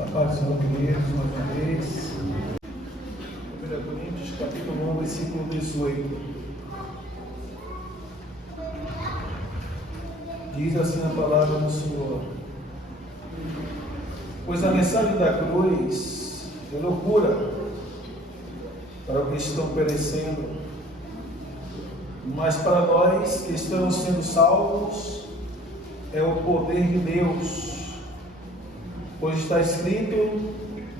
A paz do Senhor, queridos, mais uma vez. 1 Coríntios, capítulo 1, versículo 18. Diz assim a palavra do Senhor: pois a mensagem da cruz é loucura para os que estão perecendo, mas para nós que estamos sendo salvos é o poder de Deus. Pois está escrito: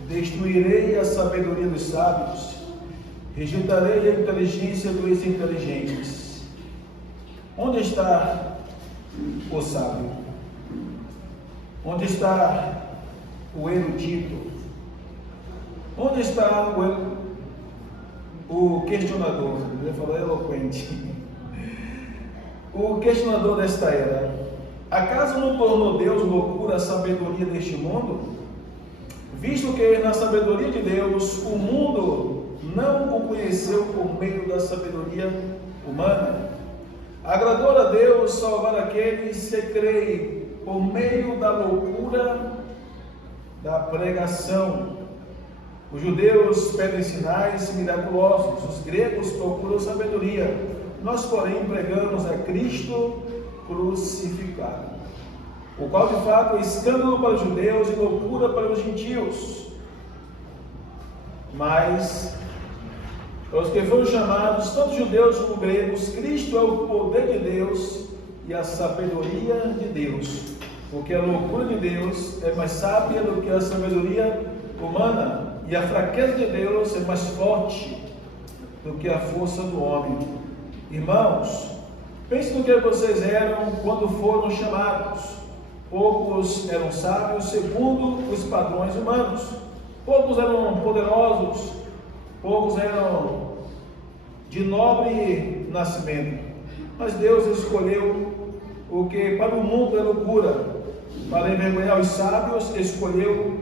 destruirei a sabedoria dos sábios, rejeitarei a inteligência dos inteligentes. Onde está o sábio? Onde está o erudito? Onde está o questionador? Eu ia falar eloquente. O questionador desta era. Acaso não tornou Deus loucura a sabedoria deste mundo? Visto que na sabedoria de Deus o mundo não o conheceu por meio da sabedoria humana. Agradou a Deus salvar aqueles que creem por meio da loucura da pregação. Os judeus pedem sinais miraculosos, os gregos procuram sabedoria. Nós, porém, pregamos a Cristo crucificado, o qual de fato é escândalo para os judeus e loucura para os gentios, mas para os que foram chamados, tanto judeus como gregos, Cristo é o poder de Deus e a sabedoria de Deus, porque a loucura de Deus é mais sábia do que a sabedoria humana, e a fraqueza de Deus é mais forte do que a força do homem. Irmãos, pense no que vocês eram quando foram chamados. Poucos eram sábios segundo os padrões humanos, poucos eram poderosos, poucos eram de nobre nascimento. Mas Deus escolheu o que para o mundo é loucura, para envergonhar os sábios. Escolheu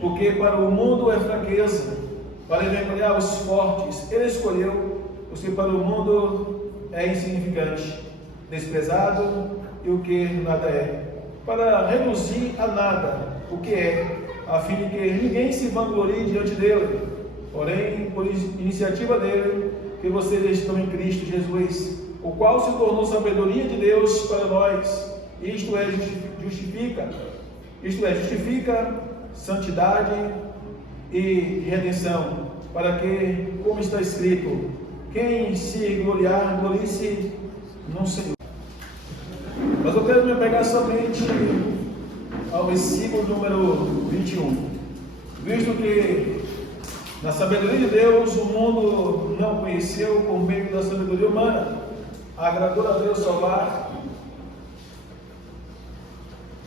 o que para o mundo é fraqueza, para envergonhar os fortes. Ele escolheu o que para o mundo é insignificante, desprezado, e o que nada é, para reduzir a nada o que é, a fim de que ninguém se vanglorie diante dele. Porém, por iniciativa dele, que vocês estão em Cristo Jesus, o qual se tornou sabedoria de Deus para nós. Isto é, justifica santidade e redenção, para que, como está escrito, quem se gloriar, glorie-se no Senhor. Mas eu quero me pegar somente ao versículo número 21. Visto que na sabedoria de Deus o mundo não conheceu por meio da sabedoria humana, agradou a Deus salvar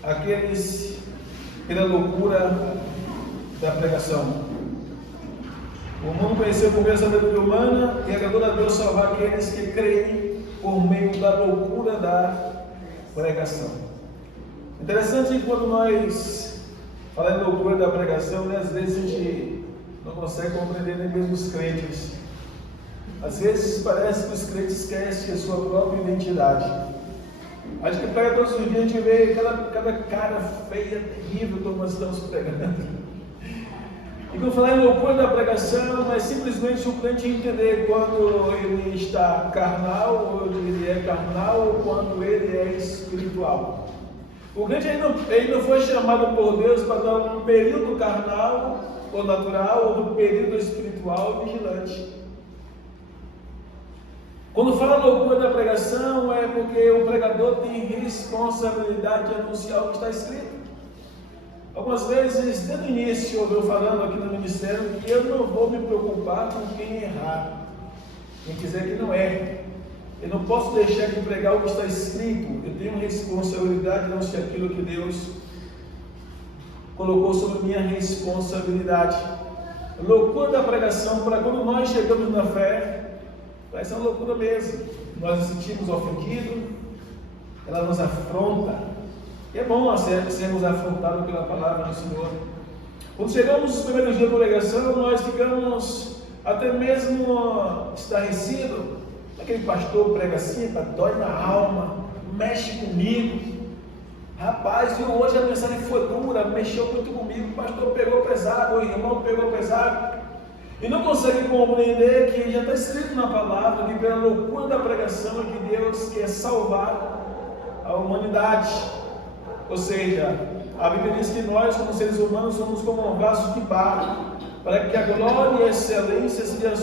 aqueles pela loucura da pregação. O mundo conheceu por meio da sabedoria humana, e agradou a Deus salvar aqueles que creem por meio da loucura da pregação. Interessante que quando nós falamos de loucura da pregação, né, às vezes a gente não consegue compreender nem mesmo os crentes. Às vezes parece que os crentes esquecem a sua própria identidade. Acho que prega todos os dias, a gente vê cada cara feia, terrível, como nós estamos pregando. E quando falar em loucura da pregação, não é simplesmente o crente entender quando ele está carnal, ou ele é carnal, ou quando ele é espiritual. O crente ele não foi chamado por Deus para dar um período carnal, ou natural, ou um período espiritual vigilante. Quando fala loucura da pregação, é porque o pregador tem responsabilidade de anunciar o que está escrito. Algumas vezes, desde o início, eu falando aqui no ministério, que eu não vou me preocupar com quem errar, quem quiser que não erre. Eu não posso deixar de pregar o que está escrito. Eu tenho responsabilidade de anunciar aquilo que Deus colocou sobre minha responsabilidade. A loucura da pregação, para quando nós chegamos na fé, vai ser uma loucura mesmo. Nós nos sentimos ofendidos, ela nos afronta. E é bom nós sermos afrontados pela palavra do Senhor. Quando chegamos nos primeiros dias da pregação, nós ficamos até mesmo estarrecidos. Aquele pastor prega assim, dói na alma, mexe comigo. Rapaz, e hoje a mensagem foi dura, mexeu muito comigo, o pastor pegou pesado, o irmão pegou pesado. E não consegue compreender que já está escrito na palavra que pela loucura da pregação é que Deus quer salvar a humanidade. Ou seja, a Bíblia diz que nós, como seres humanos, somos como um vaso de barro, para que a glória e a excelência seja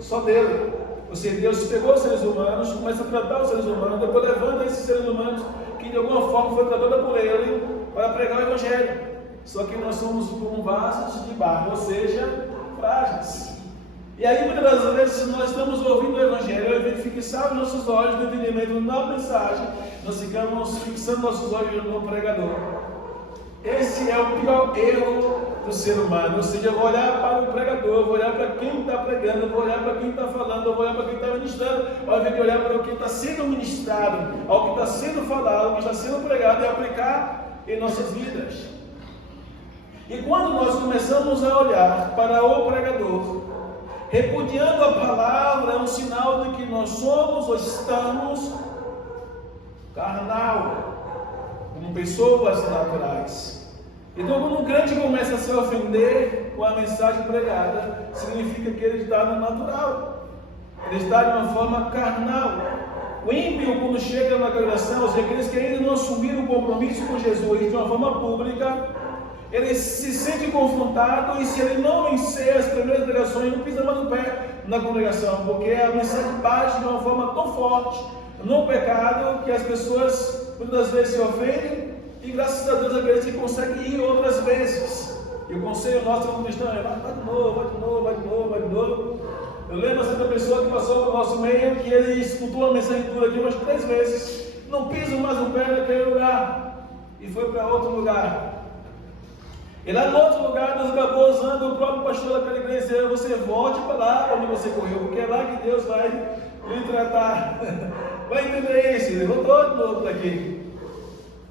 só dele. Ou seja, Deus pegou os seres humanos, começa a tratar os seres humanos, depois levanta esses seres humanos que de alguma forma foi tratada por ele para pregar o Evangelho. Só que nós somos como vasos de barro, ou seja, frágeis. E aí muitas das vezes nós estamos ouvindo o Evangelho, ao invés de fixar os nossos olhos no entendimento na mensagem, nós ficamos fixando nossos olhos no pregador. Esse é o pior erro do ser humano. Ou seja, eu vou olhar para o pregador, eu vou olhar para quem está pregando, eu vou olhar para quem está falando, eu vou olhar para quem está ministrando, ao invés de olhar para o que está sendo ministrado, ao que está sendo falado, ao que está sendo pregado e aplicar em nossas vidas. E quando nós começamos a olhar para o pregador, repudiando a palavra, é um sinal de que nós somos ou estamos carnal, como pessoas naturais. Então, quando um crente começa a se ofender com a mensagem pregada, significa que ele está no natural, ele está de uma forma carnal. O ímpio, quando chega na congregação, ou seja, aqueles que ainda não assumiram o compromisso com Jesus de uma forma pública, ele se sente confrontado, e se ele não vencer as primeiras pregações, ele não pisa mais no pé na congregação, porque a mensagem bate de uma forma tão forte no pecado que as pessoas muitas das vezes se ofendem, e graças a Deus aqueles que conseguem ir outras vezes. E o conselho nosso como cristão é: vai de novo. Eu lembro certa pessoa que passou para o nosso meio, que ele escutou a mensagem dura aqui umas 3 vezes, não pisa mais o pé naquele lugar, e foi para outro lugar. E lá no outro lugar, Deus acabou usando o próprio pastor daquela igreja, dizer: você volte para lá onde você correu, porque é lá que Deus vai lhe tratar. Vai entender isso. Ele voltou de novo daqui.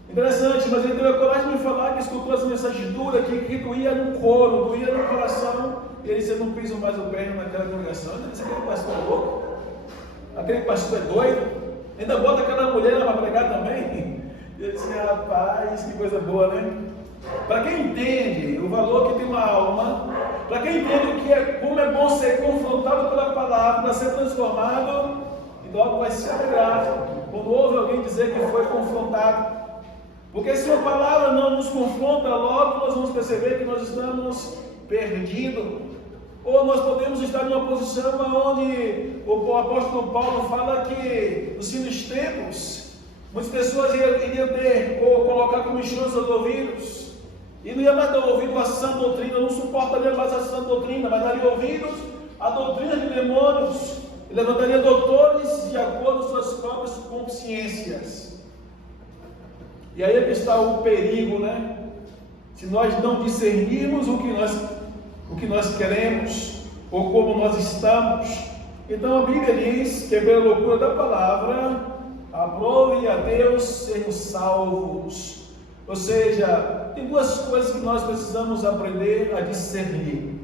Interessante, mas ele teve a coragem de me falar que escutou essa mensagem dura aqui, que doía no couro, doía no coração. E ele disse: eu não piso mais o pé naquela congregação. Eu disse: aquele pastor é louco, aquele pastor é doido, ainda bota aquela mulher lá para pregar também. E eu disse: rapaz, que coisa boa, né? Para quem entende o valor que tem uma alma, para quem entende como é bom ser confrontado pela palavra, para ser transformado, e logo vai se alegrar quando ouve alguém dizer que foi confrontado. Porque se uma palavra não nos confronta, logo nós vamos perceber que nós estamos perdidos. Ou nós podemos estar em uma posição onde o apóstolo Paulo fala que nos fim dos tempos, muitas pessoas iriam ter ou colocar como enxerga os ouvidos, e não ia mais dar ouvido à sã doutrina, não suportaria mais a sã doutrina, mas daria ouvidos à doutrina de demônios, e levantaria doutores de acordo com suas próprias consciências. E aí é que está o perigo, né? Se nós não discernirmos o que nós queremos, ou como nós estamos. Então a Bíblia diz que pela loucura da palavra, aprove a Deus sermos salvos. Ou seja, tem 2 coisas que nós precisamos aprender a discernir.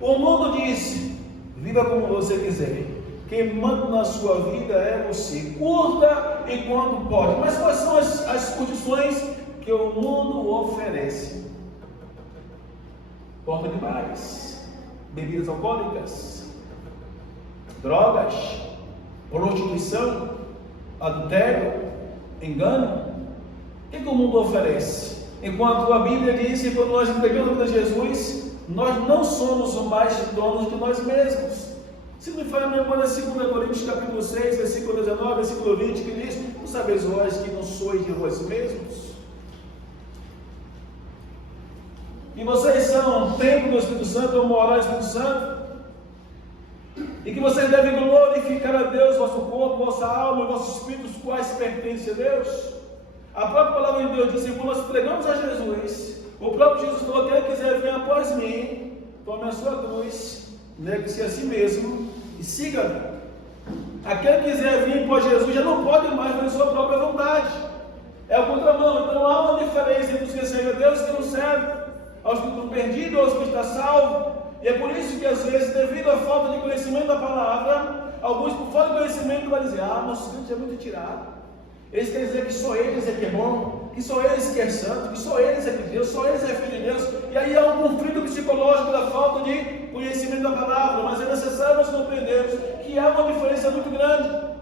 O mundo diz: viva como você quiser, quem manda na sua vida é você, curta enquanto pode. Mas quais são as condições que o mundo oferece? Porta de bares, bebidas alcoólicas, drogas, prostituição, adultério, engano. O que o mundo oferece? Enquanto a Bíblia diz que quando nós entregamos a vida de Jesus, nós não somos mais donos de nós mesmos. Se me falha a memória, 2 Coríntios capítulo 6, versículo 19, versículo 20, que diz: não sabeis vós que não sois de vós mesmos? E vocês são um templo do Espírito Santo, ou morar do Espírito Santo, e que vocês devem glorificar a Deus, vosso corpo, vossa alma e vossos espíritos, quais pertencem a Deus. A própria palavra de Deus diz que quando nós pregamos a Jesus, o próprio Jesus falou: quem quiser vir após mim, tome a sua cruz, negue-se a si mesmo e siga-me. Aquele que quiser vir após Jesus já não pode mais fazer sua própria vontade, é o contramão. Então há uma diferença entre os que servem a Deus e os que não servem, aos que estão perdidos, aos que estão salvos. E é por isso que às vezes, devido à falta de conhecimento da palavra, alguns por falta de conhecimento vão dizer: mas o crente é muito tirado, Eles querem dizer que só eles é que é bom, que só eles que é santo, que só eles é de Deus, só eles é filho de Deus. E aí há um conflito psicológico da falta de conhecimento da palavra. Mas é necessário nós compreendermos que há uma diferença muito grande.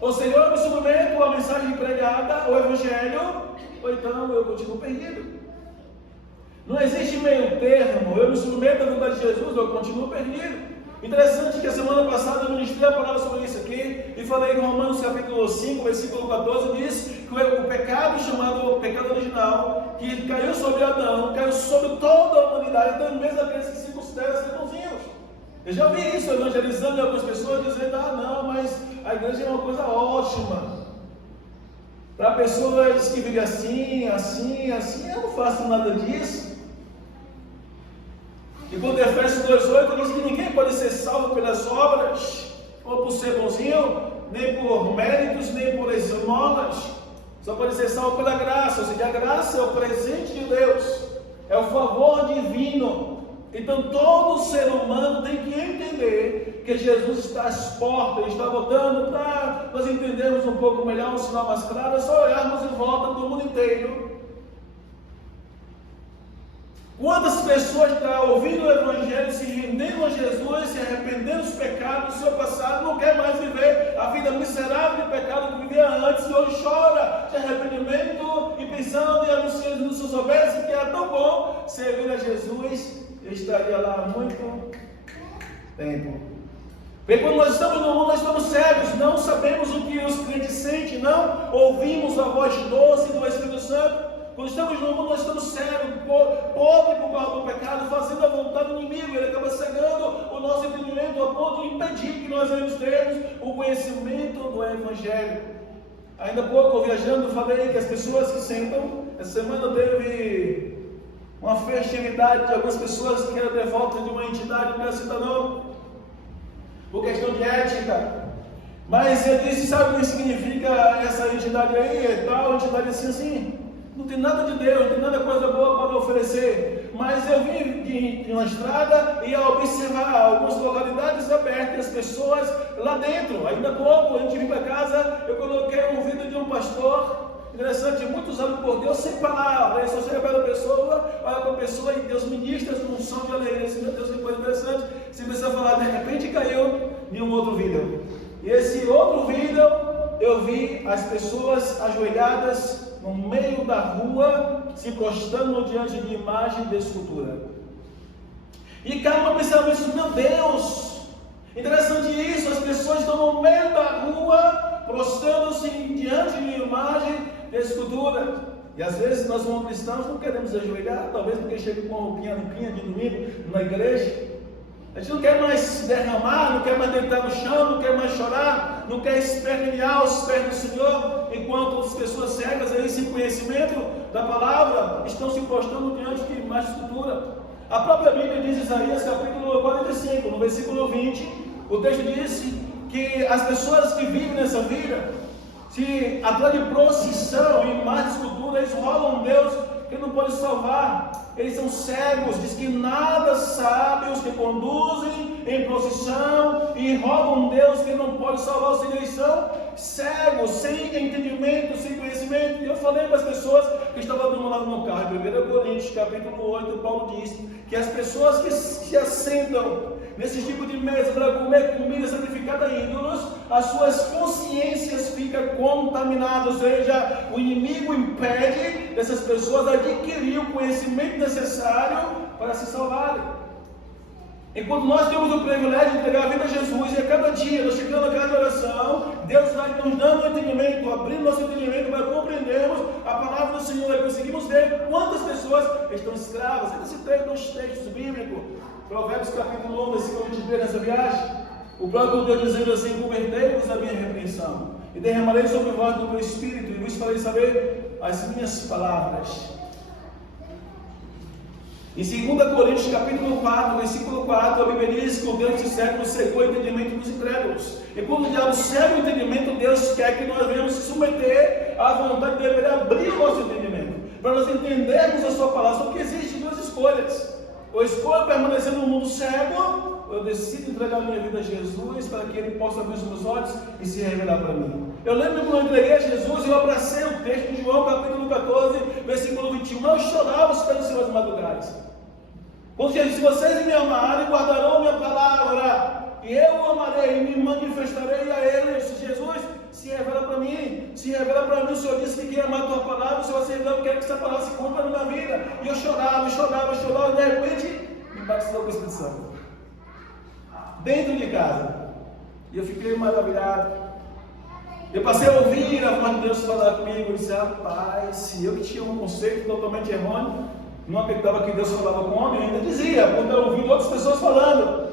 Ou seja, eu me submeto à mensagem pregada, ao Evangelho, ou então eu continuo perdido. Não existe meio termo. Eu me submeto à vontade de Jesus, eu continuo perdido. Interessante que a semana passada eu ministrei a palavra sobre isso aqui e falei em Romanos capítulo 5, versículo 14, diz que o pecado chamado pecado original, que caiu sobre Adão, caiu sobre toda a humanidade, até mesmo aqueles que se consideram sermãozinhos. Eu já vi isso evangelizando algumas pessoas dizendo: não, mas a igreja é uma coisa ótima. Para pessoas que vivem assim, eu não faço nada disso. E quando Efésios 2,8 diz que ninguém pode ser salvo pelas obras, ou por ser bonzinho, nem por méritos, nem por esmolas. Só pode ser salvo pela graça. Ou seja, a graça é o presente de Deus, é o favor divino. Então todo ser humano tem que entender que Jesus está às portas, está voltando. Para nós entendermos um pouco melhor, um sinal mais claro, é só olharmos em volta do mundo inteiro. Quantas pessoas estão ouvindo o Evangelho, se rendendo a Jesus, se arrependendo dos pecados do seu passado, não quer mais viver a vida miserável de pecado que vivia antes, e hoje chora de arrependimento e pensando e anunciando, se soubesse que era tão bom servir a Jesus, eu estaria lá há muito tempo. Porque quando nós estamos no mundo, nós estamos cegos, não sabemos o que os crentes sentem, não ouvimos a voz doce do Espírito Santo. Quando estamos no mundo, nós estamos cegos, pobres por causa do pecado, fazendo a vontade do inimigo. Ele acaba cegando o nosso entendimento a ponto de impedir que nós termos o conhecimento do Evangelho. Ainda há pouco, viajando, falei que as pessoas que sentam, essa semana teve uma festividade de algumas pessoas que eram devotas de uma entidade, não quero citar não, por questão de ética. Mas eu disse: sabe o que significa essa entidade aí? É tal entidade assim. Não tem nada de Deus, não tem nada coisa boa para oferecer. Mas eu vim de uma estrada e ao observar algumas localidades abertas, as pessoas lá dentro. Ainda há pouco, a gente veio para casa, eu coloquei um vídeo de um pastor. Interessante, muito usado por Deus sem palavra. Ele só chega para a pessoa, olha para a pessoa e Deus ministra um som de alegria. Meu Deus, que coisa interessante. Se precisa falar, de repente caiu em um outro vídeo. E esse outro vídeo, eu vi as pessoas ajoelhadas no meio da rua, se prostrando diante de imagem de escultura. E cada um pensava isso: meu Deus, interessante isso, as pessoas estão no meio da rua, prostrando-se diante de imagem de escultura. E às vezes nós, como cristãos, não queremos ajoelhar, talvez porque chega com uma roupinha limpinha de domingo na igreja. A gente não quer mais se derramar, não quer mais deitar no chão, não quer mais chorar, não quer espernear aos pés do Senhor, enquanto as pessoas cegas aí, sem conhecimento da palavra, estão se prostrando diante de mais escultura. A própria Bíblia diz, Isaías capítulo 45, no versículo 20, o texto diz que as pessoas que vivem nessa vida, se atrás de procissão e mais escultura, eles rolam um Deus que não pode salvar. Eles são cegos, diz que nada sabem os que conduzem em procissão e roubam Deus que não pode salvar. Ou seja, eles são cegos, sem entendimento, sem conhecimento. E eu falei para as pessoas que estavam do meu lado no carro, em 1 Coríntios capítulo 8, Paulo diz que as pessoas que se assentam nesse tipo de mesa para comer comida sacrificada a ídolos, as suas consciências ficam contaminadas. Ou seja, o inimigo impede dessas pessoas adquirir o conhecimento necessário para se salvarem. Enquanto nós temos o privilégio de entregar a vida a Jesus, e a cada dia, nós chegando a cada oração, Deus vai nos dando um entendimento, abrindo nosso entendimento para compreendermos a palavra do Senhor e conseguimos ver quantas pessoas estão escravas. Eu citei dois textos bíblicos, Provérbios capítulo 1, versículo 23, nessa viagem. O próprio Deus dizendo assim: convertei-vos a minha repreensão, e derramarei sobre vós do meu espírito, e vos farei saber as minhas palavras. Em 2 Coríntios capítulo 4, versículo 4, a Bíblia diz que o Deus desse século cegou o entendimento dos incrédulos. E quando o diabo cega o entendimento, Deus quer que nós venhamos se submeter à vontade dele, ele abrir o nosso entendimento, para nós entendermos a sua palavra. Só que existem duas escolhas: ou escolha permanecer no mundo cego, eu decido entregar minha vida a Jesus para que Ele possa abrir os meus olhos e se revelar para mim. Eu lembro quando eu entreguei a Jesus, eu abracei o texto de João capítulo 14, versículo 21. Eu chorava aos pés dos seus madrugadas. Quando Jesus disse: vocês me amarem, guardarão minha palavra, e eu o amarei, e me manifestarei a Ele. Jesus, se revela para mim, se revela para mim. O Senhor disse que quer amar a tua palavra, o Senhor se revela, eu quero que essa palavra se cumpra na minha vida. E eu chorava, e de repente me batizou com o Espírito Santo, dentro de casa. E eu fiquei maravilhado. Eu passei a ouvir a voz de Deus falar comigo. Eu disse: rapaz, se eu que tinha um conceito totalmente errôneo, não acreditava que Deus falava com homem, eu ainda dizia, quando eu ouvi outras pessoas falando: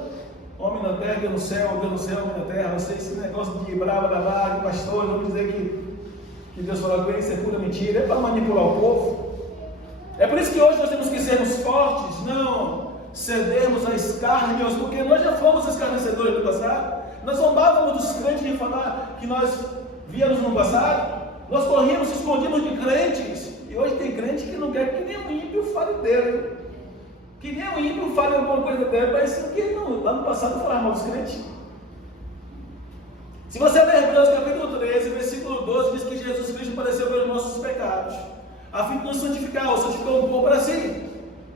homem na terra, Deus no céu, homem na terra. Não sei se esse negócio de brava, de pastor, vamos dizer que Deus falava com ele, isso é pura mentira, é para manipular o povo. É por isso que hoje nós temos que sermos fortes, não cedermos a escárnios, porque nós já fomos escarnecedores no passado. Nós zombávamos dos crentes de falar que nós víamos no passado. Nós corríamos, se escondíamos de crentes. E hoje tem crente que não quer que nem um ímpio fale dele. Que nem um ímpio fale alguma coisa dele, mas que não, lá no passado falava mal dos crentes. Se você ler Hebreus capítulo 13, versículo 12, diz que Jesus Cristo padeceu pelos nossos pecados, a fim de nos santificar, ou santificou um povo para si.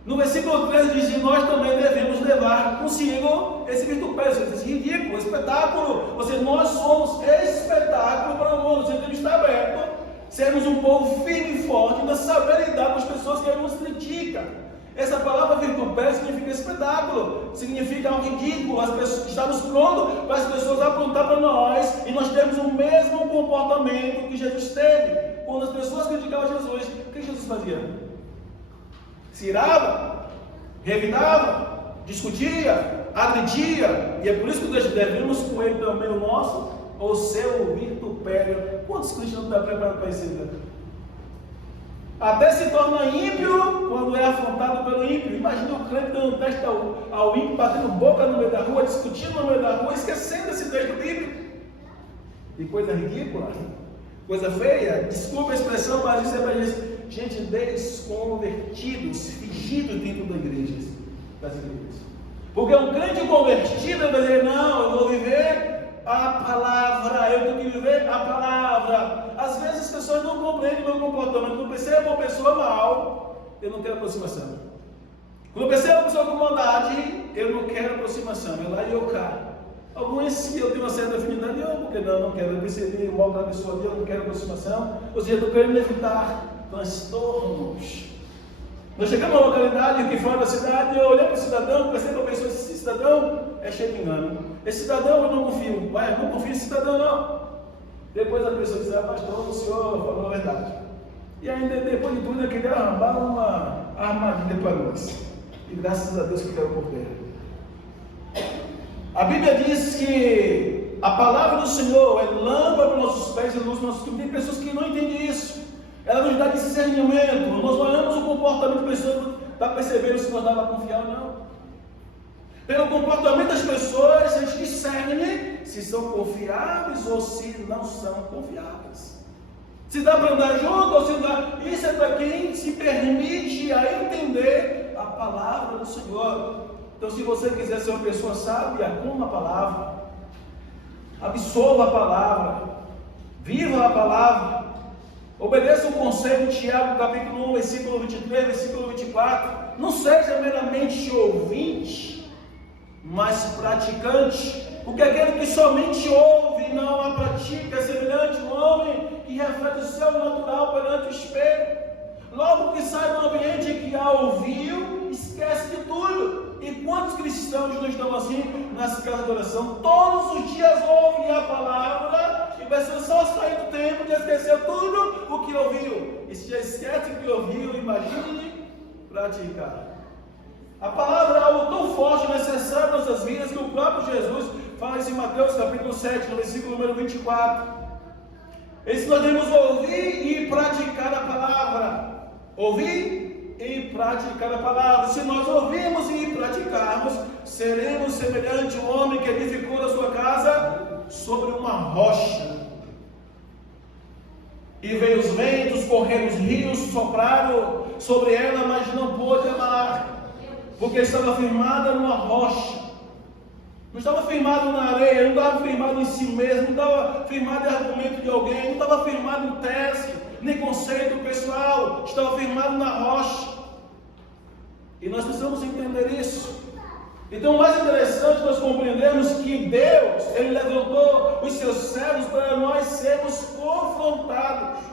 No versículo 13 diz que nós também devemos levar consigo esse vitupério, esse ridículo, espetáculo. Ou seja, nós somos espetáculo para o mundo. Você tem que estar aberto, sermos um povo firme e forte, ainda saber lidar com as pessoas que nos criticam. Essa palavra vitupério significa espetáculo, significa um ridículo. As pessoas, estamos prontos para as pessoas apontar para nós e nós temos o mesmo comportamento que Jesus teve. Quando as pessoas criticavam Jesus, o que Jesus fazia? Se irava, revidava, discutia, agredia, e é por isso que nós devemos com ele também o nosso, ou seu vitupério. Quantos cristãos não estão preparados para esse evento? Até se torna ímpio quando é afrontado pelo ímpio. Imagina o crente dando teste ao ímpio, batendo boca no meio da rua, discutindo no meio da rua, esquecendo esse texto bíblico. E coisa ridícula, coisa feia, desculpa a expressão, mas isso é para gente desconvertidos, fingidos dentro das igrejas. Porque um crente convertido vai dizer: não, eu vou viver a palavra, eu tenho que viver a palavra. Às vezes as pessoas não compreendem o meu comportamento. Quando eu percebo uma pessoa mal, eu não quero aproximação. Quando eu percebo uma pessoa com maldade, eu não quero aproximação. Eu lá e eu cá. Alguns que eu tenho uma certa afinidade, porque não quero. Eu percebi o mal da pessoa ali, eu não quero aproximação. Ou seja, eu estou querendo evitar transtornos. Nós chegamos a uma localidade aqui fora da cidade, eu olhei para o cidadão, percebo a pessoa: esse cidadão é cheio de engano. Esse cidadão eu não confio. Eu não confio nesse cidadão, não. Depois a pessoa diz: pastor, o senhor falou a verdade. E ainda depois de tudo eu queria armar uma armadilha para nós. E graças a Deus que caiu por terra. A Bíblia diz que a palavra do Senhor é lâmpada para os nossos pés e luz para os nossos caminhos. Tem pessoas que não entendem isso. Ela nos dá discernimento. Nós olhamos o comportamento das pessoas para perceber se nós dá para confiar ou não. Pelo comportamento das pessoas, a gente discerne se são confiáveis ou se não são confiáveis. Se dá para andar junto ou se não dá. Isso é para quem se permite a entender a palavra do Senhor. Então, se você quiser ser uma pessoa sábia, coma a palavra, absorva a palavra, viva a palavra, obedeça o conselho de Tiago, capítulo 1, versículo 23, versículo 24. Não seja meramente ouvinte, mas praticante, porque aquele que somente ouve e não a pratica é semelhante a um homem que reflete o seu natural perante o espelho. Logo que sai do ambiente que a ouviu, esquece de tudo. E quantos cristãos não estão assim nas casas de oração? Todos os dias ouvem a palavra e vai só sair do tempo de esquecer tudo o que ouviu. E se já esquece o que ouviu, imagine praticar. A palavra é algo tão forte e necessário nas nossas vidas que o próprio Jesus fala isso em Mateus capítulo 7, no versículo número 24. Esse nós devemos ouvir e praticar a palavra. Ouvir e praticar a palavra. Se nós ouvirmos e praticarmos, seremos semelhante ao homem que edificou a sua casa sobre uma rocha. E veio os ventos, correram os rios, sopraram sobre ela, mas não pôde abalar, porque estava firmada numa rocha. Não estava firmado na areia, não estava firmado em si mesmo, não estava firmado em argumento de alguém, não estava firmado em tese, nem conceito pessoal, estava firmado na rocha. E nós precisamos entender isso. Então, o mais interessante nós compreendermos que Deus, Ele levantou os seus servos para nós sermos confrontados.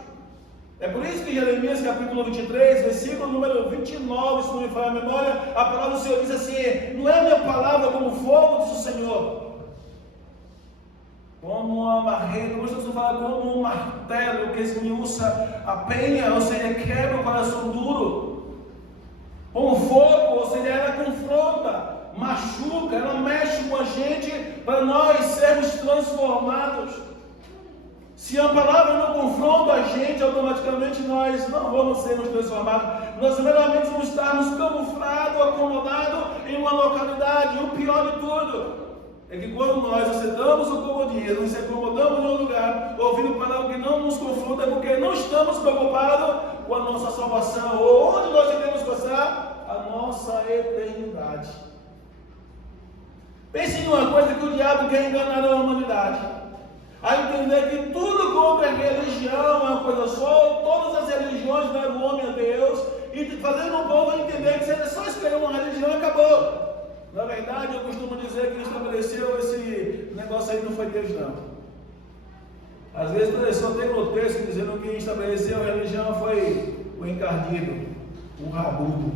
É por isso que Jeremias capítulo 23, versículo número 29, se não me falha a memória, a palavra do Senhor diz assim: não é a minha palavra como fogo, diz o Senhor, como uma marreta, hoje você fala como um martelo que esmiuça a penha, ou seja, quebra o coração duro, como fogo, ou seja, ela confronta, machuca, ela mexe com a gente para nós sermos transformados. Se a palavra não confronta a gente, automaticamente nós não vamos sermos transformados. Nós meramente vamos estarmos camuflados, acomodados em uma localidade. E o pior de tudo é que quando nós aceitamos o comodismo, nos acomodamos em um lugar, ouvindo palavra que não nos confronta, é porque não estamos preocupados com a nossa salvação, ou onde nós iremos passar a nossa eternidade. Pense em uma coisa que o diabo quer enganar a humanidade. A entender que tudo contra a religião é uma coisa só, todas as religiões levam o homem a Deus, e fazendo o povo entender que se ele só escolher uma religião, acabou. Na verdade, eu costumo dizer que ele estabeleceu esse negócio aí, não foi Deus não. Às vezes só tem o texto dizendo que quem estabeleceu a religião foi o encardido, o rabudo.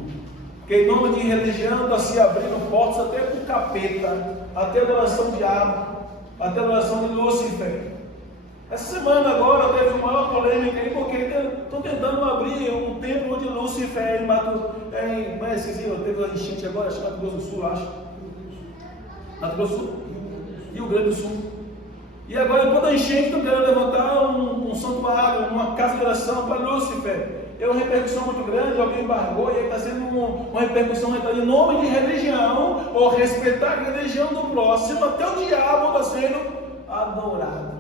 Porque em nome de religião está se abrindo portas até para o capeta, até a adoração do diabo, até a adoração de Lúcifer. Essa semana agora teve uma maior polêmica aí, porque estão tentando abrir um templo onde Lúcifer teve uma enchente agora, acho que Mato Grosso do Sul, acho. Mato Grosso do Sul? Rio Grande do Sul. E agora, toda a enchente, estão querendo levantar um santuário, uma casa de oração para Lúcifer. É uma repercussão muito grande, alguém embargou, e aí está sendo uma repercussão em nome de religião, ou respeitar a religião do próximo, até o diabo está sendo adorado.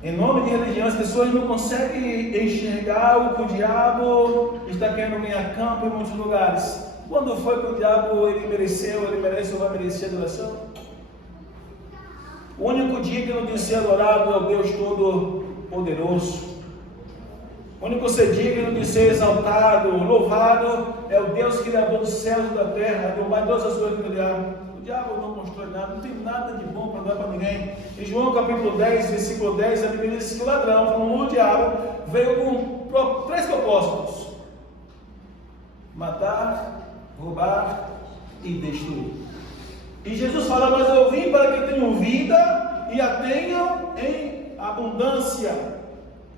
Em nome de religião, as pessoas não conseguem enxergar o que o diabo está querendo ganhar campo em muitos lugares. Quando foi que o diabo ele merece ou vai merecer adoração? O único dia que não tem que ser adorado é o Deus Todo-Poderoso. O único dia que não tem que ser exaltado, louvado, é o Deus Criador dos céus e da terra, do mais todas as coisas que criaram. O diabo não constrói nada, não tem nada de bom para dar para ninguém. Em João capítulo 10, versículo 10, a Bíblia diz que o ladrão, como o diabo, veio com 3 propósitos: matar, roubar e destruir. E Jesus fala: mas eu vim para que tenham vida e a tenham em abundância.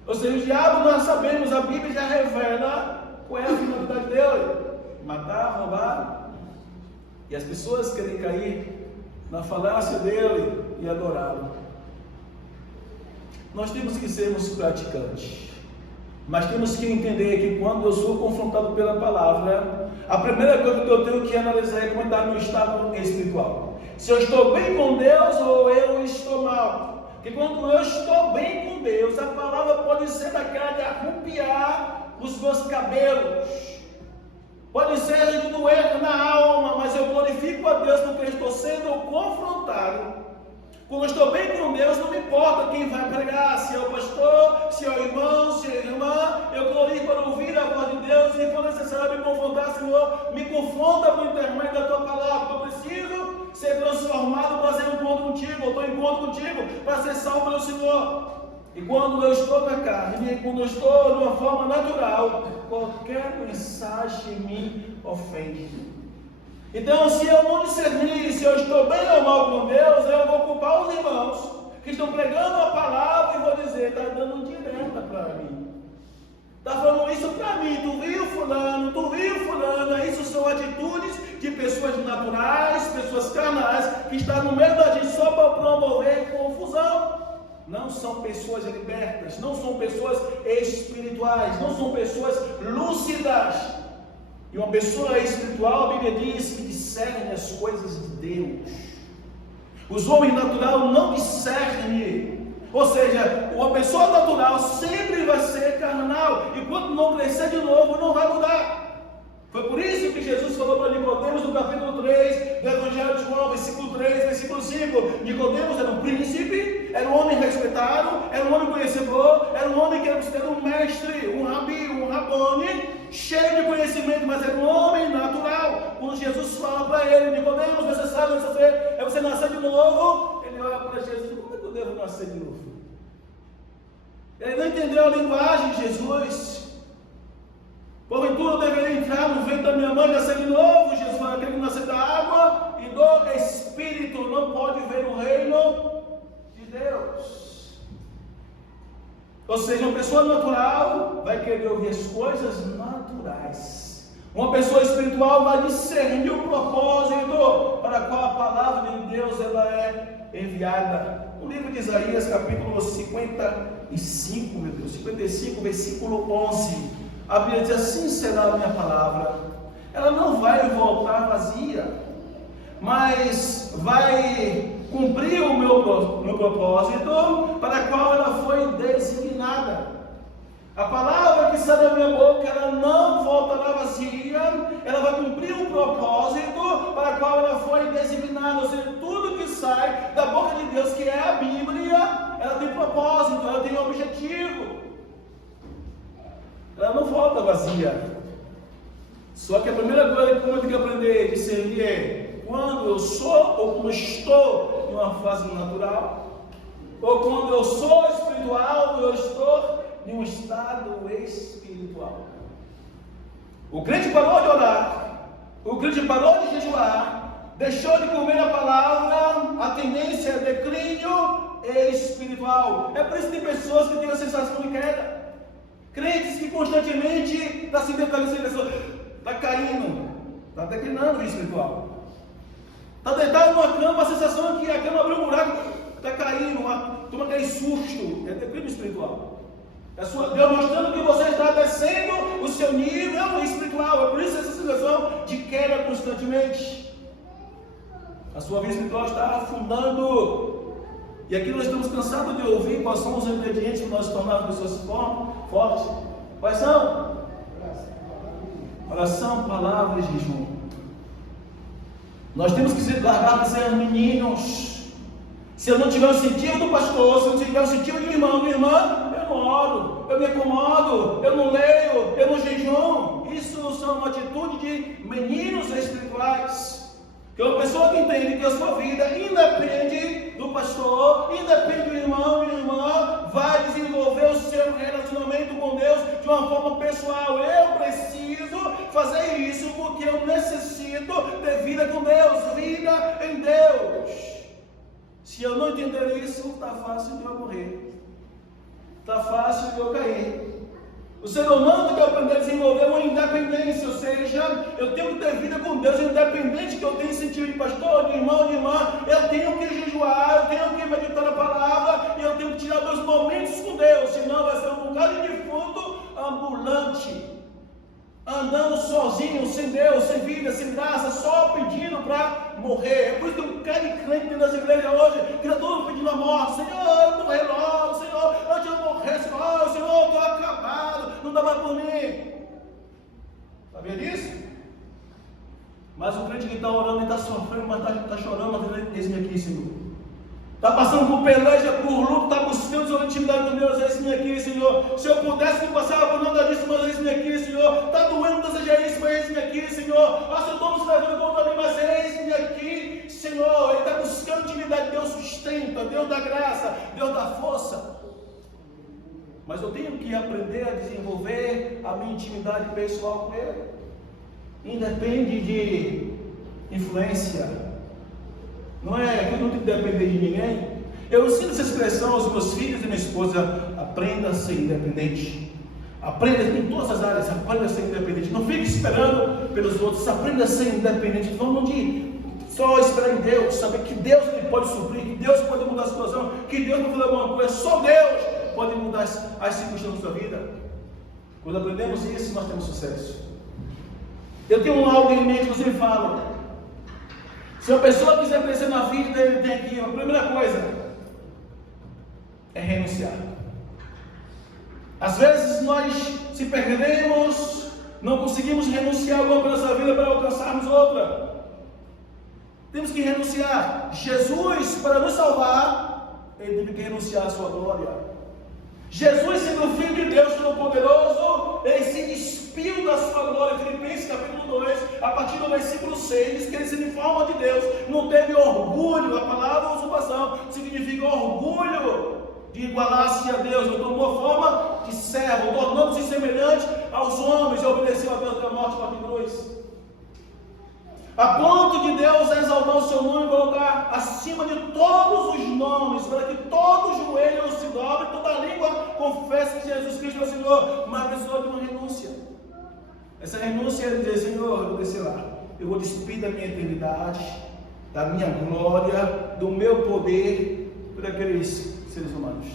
Ou seja, o diabo, nós sabemos, a Bíblia já revela qual é a finalidade dele: matar, roubar. E as pessoas querem cair na falácia dele e adorá-lo. Nós temos que sermos praticantes, mas temos que entender que quando eu sou confrontado pela palavra, a primeira coisa que eu tenho que analisar é como está meu estado espiritual. Se eu estou bem com Deus ou eu estou mal. Porque quando eu estou bem com Deus, a palavra pode ser daquela de arrupiar os meus cabelos. Pode ser de doer na alma, mas eu glorifico a Deus porque eu estou sendo confrontado. Quando eu estou bem com Deus, não me importa quem vai pregar, se é o pastor, se é o irmão, se é a irmã, eu glorifico para ouvir a voz de Deus. E se for necessário me confrontar, Senhor, me confronta por intermédio da tua palavra. Eu preciso ser transformado para ser encontro contigo, eu estou em encontro contigo para ser salvo pelo Senhor. E quando eu estou na carne, quando eu estou de uma forma natural, qualquer mensagem me ofende. Então, se eu não discernir se eu estou bem ou mal com Deus, eu vou culpar os irmãos que estão pregando a palavra e vou dizer: está dando direta para mim, está falando isso para mim, tu viu fulano, isso são atitudes de pessoas naturais, pessoas carnais, que estão no meio da gente só para promover confusão. Não são pessoas libertas, não são pessoas espirituais, não são pessoas lúcidas. E uma pessoa espiritual, a Bíblia diz que discerne as coisas de Deus. Os homens naturais não discernem. Ou seja, uma pessoa natural sempre vai ser carnal. E quando não crescer de novo, não vai mudar. Foi por isso que Jesus falou para Nicodemos no capítulo 3, versículo 3, versículo 5. Nicodemos era um príncipe, era um homem respeitado, era um homem conhecedor, era um homem que era considerado um mestre, um rabi, um rabone, cheio de conhecimento, mas era um homem natural. Quando Jesus fala para ele, Nicodemos, você sabe é você nascer de novo, ele olha para Jesus e diz, como é que eu devo nascer de novo? Ele não entendeu a linguagem de Jesus. Porventura eu deveria entrar no ventre da minha mãe e nascer de novo? Jesus fala que ele nascer da água e do Espírito, não pode ver o reino de Deus. Ou seja, uma pessoa natural vai querer ouvir as coisas naturais. Uma pessoa espiritual vai discernir o propósito para qual a palavra de Deus ela é enviada. No livro de Isaías, capítulo 55, meu Deus, 55, versículo 11. A Bíblia diz, assim será a minha palavra, ela não vai voltar vazia, mas vai cumprir o meu propósito para a qual ela foi designada. A palavra que sai da minha boca, ela não voltará vazia, ela vai cumprir o propósito para a qual ela foi designada. Ou seja, tudo que sai da boca de Deus, que é a Bíblia, ela tem propósito, ela tem objetivo. Ela não volta vazia. Só que a primeira coisa que eu tenho que aprender a discernir é quando eu sou ou quando estou em uma fase natural, ou quando eu sou espiritual ou eu estou em um estado espiritual. O crente parou de orar, o crente parou de jejuar, deixou de comer a palavra, a tendência é declínio espiritual. É por isso que tem pessoas que têm a sensação de queda. Crentes que constantemente estão se declarando, está caindo, está declinando o espiritual. Está deitado numa cama, a sensação é que a cama abriu um buraco, está caindo, toma aquele susto, é declínio espiritual. É Deus mostrando que você está descendo o seu nível espiritual. É por isso essa sensação de queda constantemente. A sua vida espiritual está afundando. E aqui nós estamos cansados de ouvir quais são os ingredientes para nós tornarmos pessoas fortes. Quais são? Oração, palavra e jejum. Nós temos que se largar de ser meninos. Se eu não tiver o sentido do pastor, se eu não tiver o sentido de irmão, minha irmã, eu não oro, eu me acomodo, eu não leio, eu não jejum. Isso são uma atitude de meninos espirituais. Que uma pessoa que entende que a sua vida independe do pastor, independe do irmão e irmã, vai desenvolver o seu relacionamento com Deus de uma forma pessoal. Eu preciso fazer isso porque eu necessito ter vida com Deus, vida em Deus. Se eu não entender isso, está fácil de eu morrer, está fácil de eu cair. O ser humano tem que aprender a desenvolver uma independência, ou seja, eu tenho que ter vida com Deus, independente que eu tenha sentido de pastor, de irmão, de irmã, eu tenho que jejuar, eu tenho que meditar na palavra, e eu tenho que tirar meus momentos com Deus, senão vai ser um bocado de defunto ambulante, andando sozinho, sem Deus, sem vida, sem graça, só pedindo para morrer. É por isso que um cara de crente dentro das igrejas hoje, que está todo mundo pedindo a morte. Senhor, eu morrer logo, Senhor, antes de eu morrer, Senhor, eu estou acabado, não dá mais por mim. Sabia disso? Mas o crente que está orando e está sofrendo, mas está chorando, mas eis-me aqui, Senhor. Está passando por peleja, por luto, está buscando sua intimidade com Deus, eis-me aqui, Senhor. Se eu pudesse, não passava por nada disso, mas eis-me aqui, Senhor. Está doendo, deseja isso, mas eis-me aqui, Senhor. Se eu estou me escrevendo contra mim, mas eis-me aqui, Senhor. Ele está buscando intimidade, Deus sustenta, Deus dá graça, Deus dá força. Mas eu tenho que aprender a desenvolver a minha intimidade pessoal com Ele. Independe de influência. Não é que eu não tenho que depender de ninguém. Eu ensino essa expressão aos meus filhos e minha esposa: aprenda a ser independente. Aprenda em todas as áreas, aprenda a ser independente. Não fique esperando pelos outros, aprenda a ser independente. Vamos de só esperar em Deus, saber que Deus ele pode suprir, que Deus pode mudar a situação, que Deus pode fazer alguma coisa, só Deus pode mudar as circunstâncias da sua vida. Quando aprendemos isso, nós temos sucesso. Eu tenho algo em mente que eu sempre falo. Se a pessoa quiser crescer na vida, ele tem aqui, a primeira coisa é renunciar. Às vezes nós se perdemos, não conseguimos renunciar a alguma coisa da nossa vida para alcançarmos outra. Temos que renunciar. Jesus, para nos salvar, ele teve que renunciar à sua glória. Jesus, sendo o Filho de Deus Todo-Poderoso, ele se despiu da sua glória. Filipenses capítulo 2, a partir do versículo 6, diz que ele se em forma de Deus, não teve orgulho. A palavra usurpação significa orgulho de igualar-se a Deus. Ele tomou forma de servo, tornando-se semelhante aos homens, e obedeceu a Deus até a morte da cruz. A ponto de Deus exaltar o seu nome e colocar acima de todos os nomes, para que todo joelho se dobre, toda língua confesse que Jesus Cristo é o Senhor. Mas precisou de uma renúncia. Essa renúncia é dizer: Senhor, eu vou descer lá, eu vou despir da minha eternidade, da minha glória, do meu poder por aqueles seres humanos.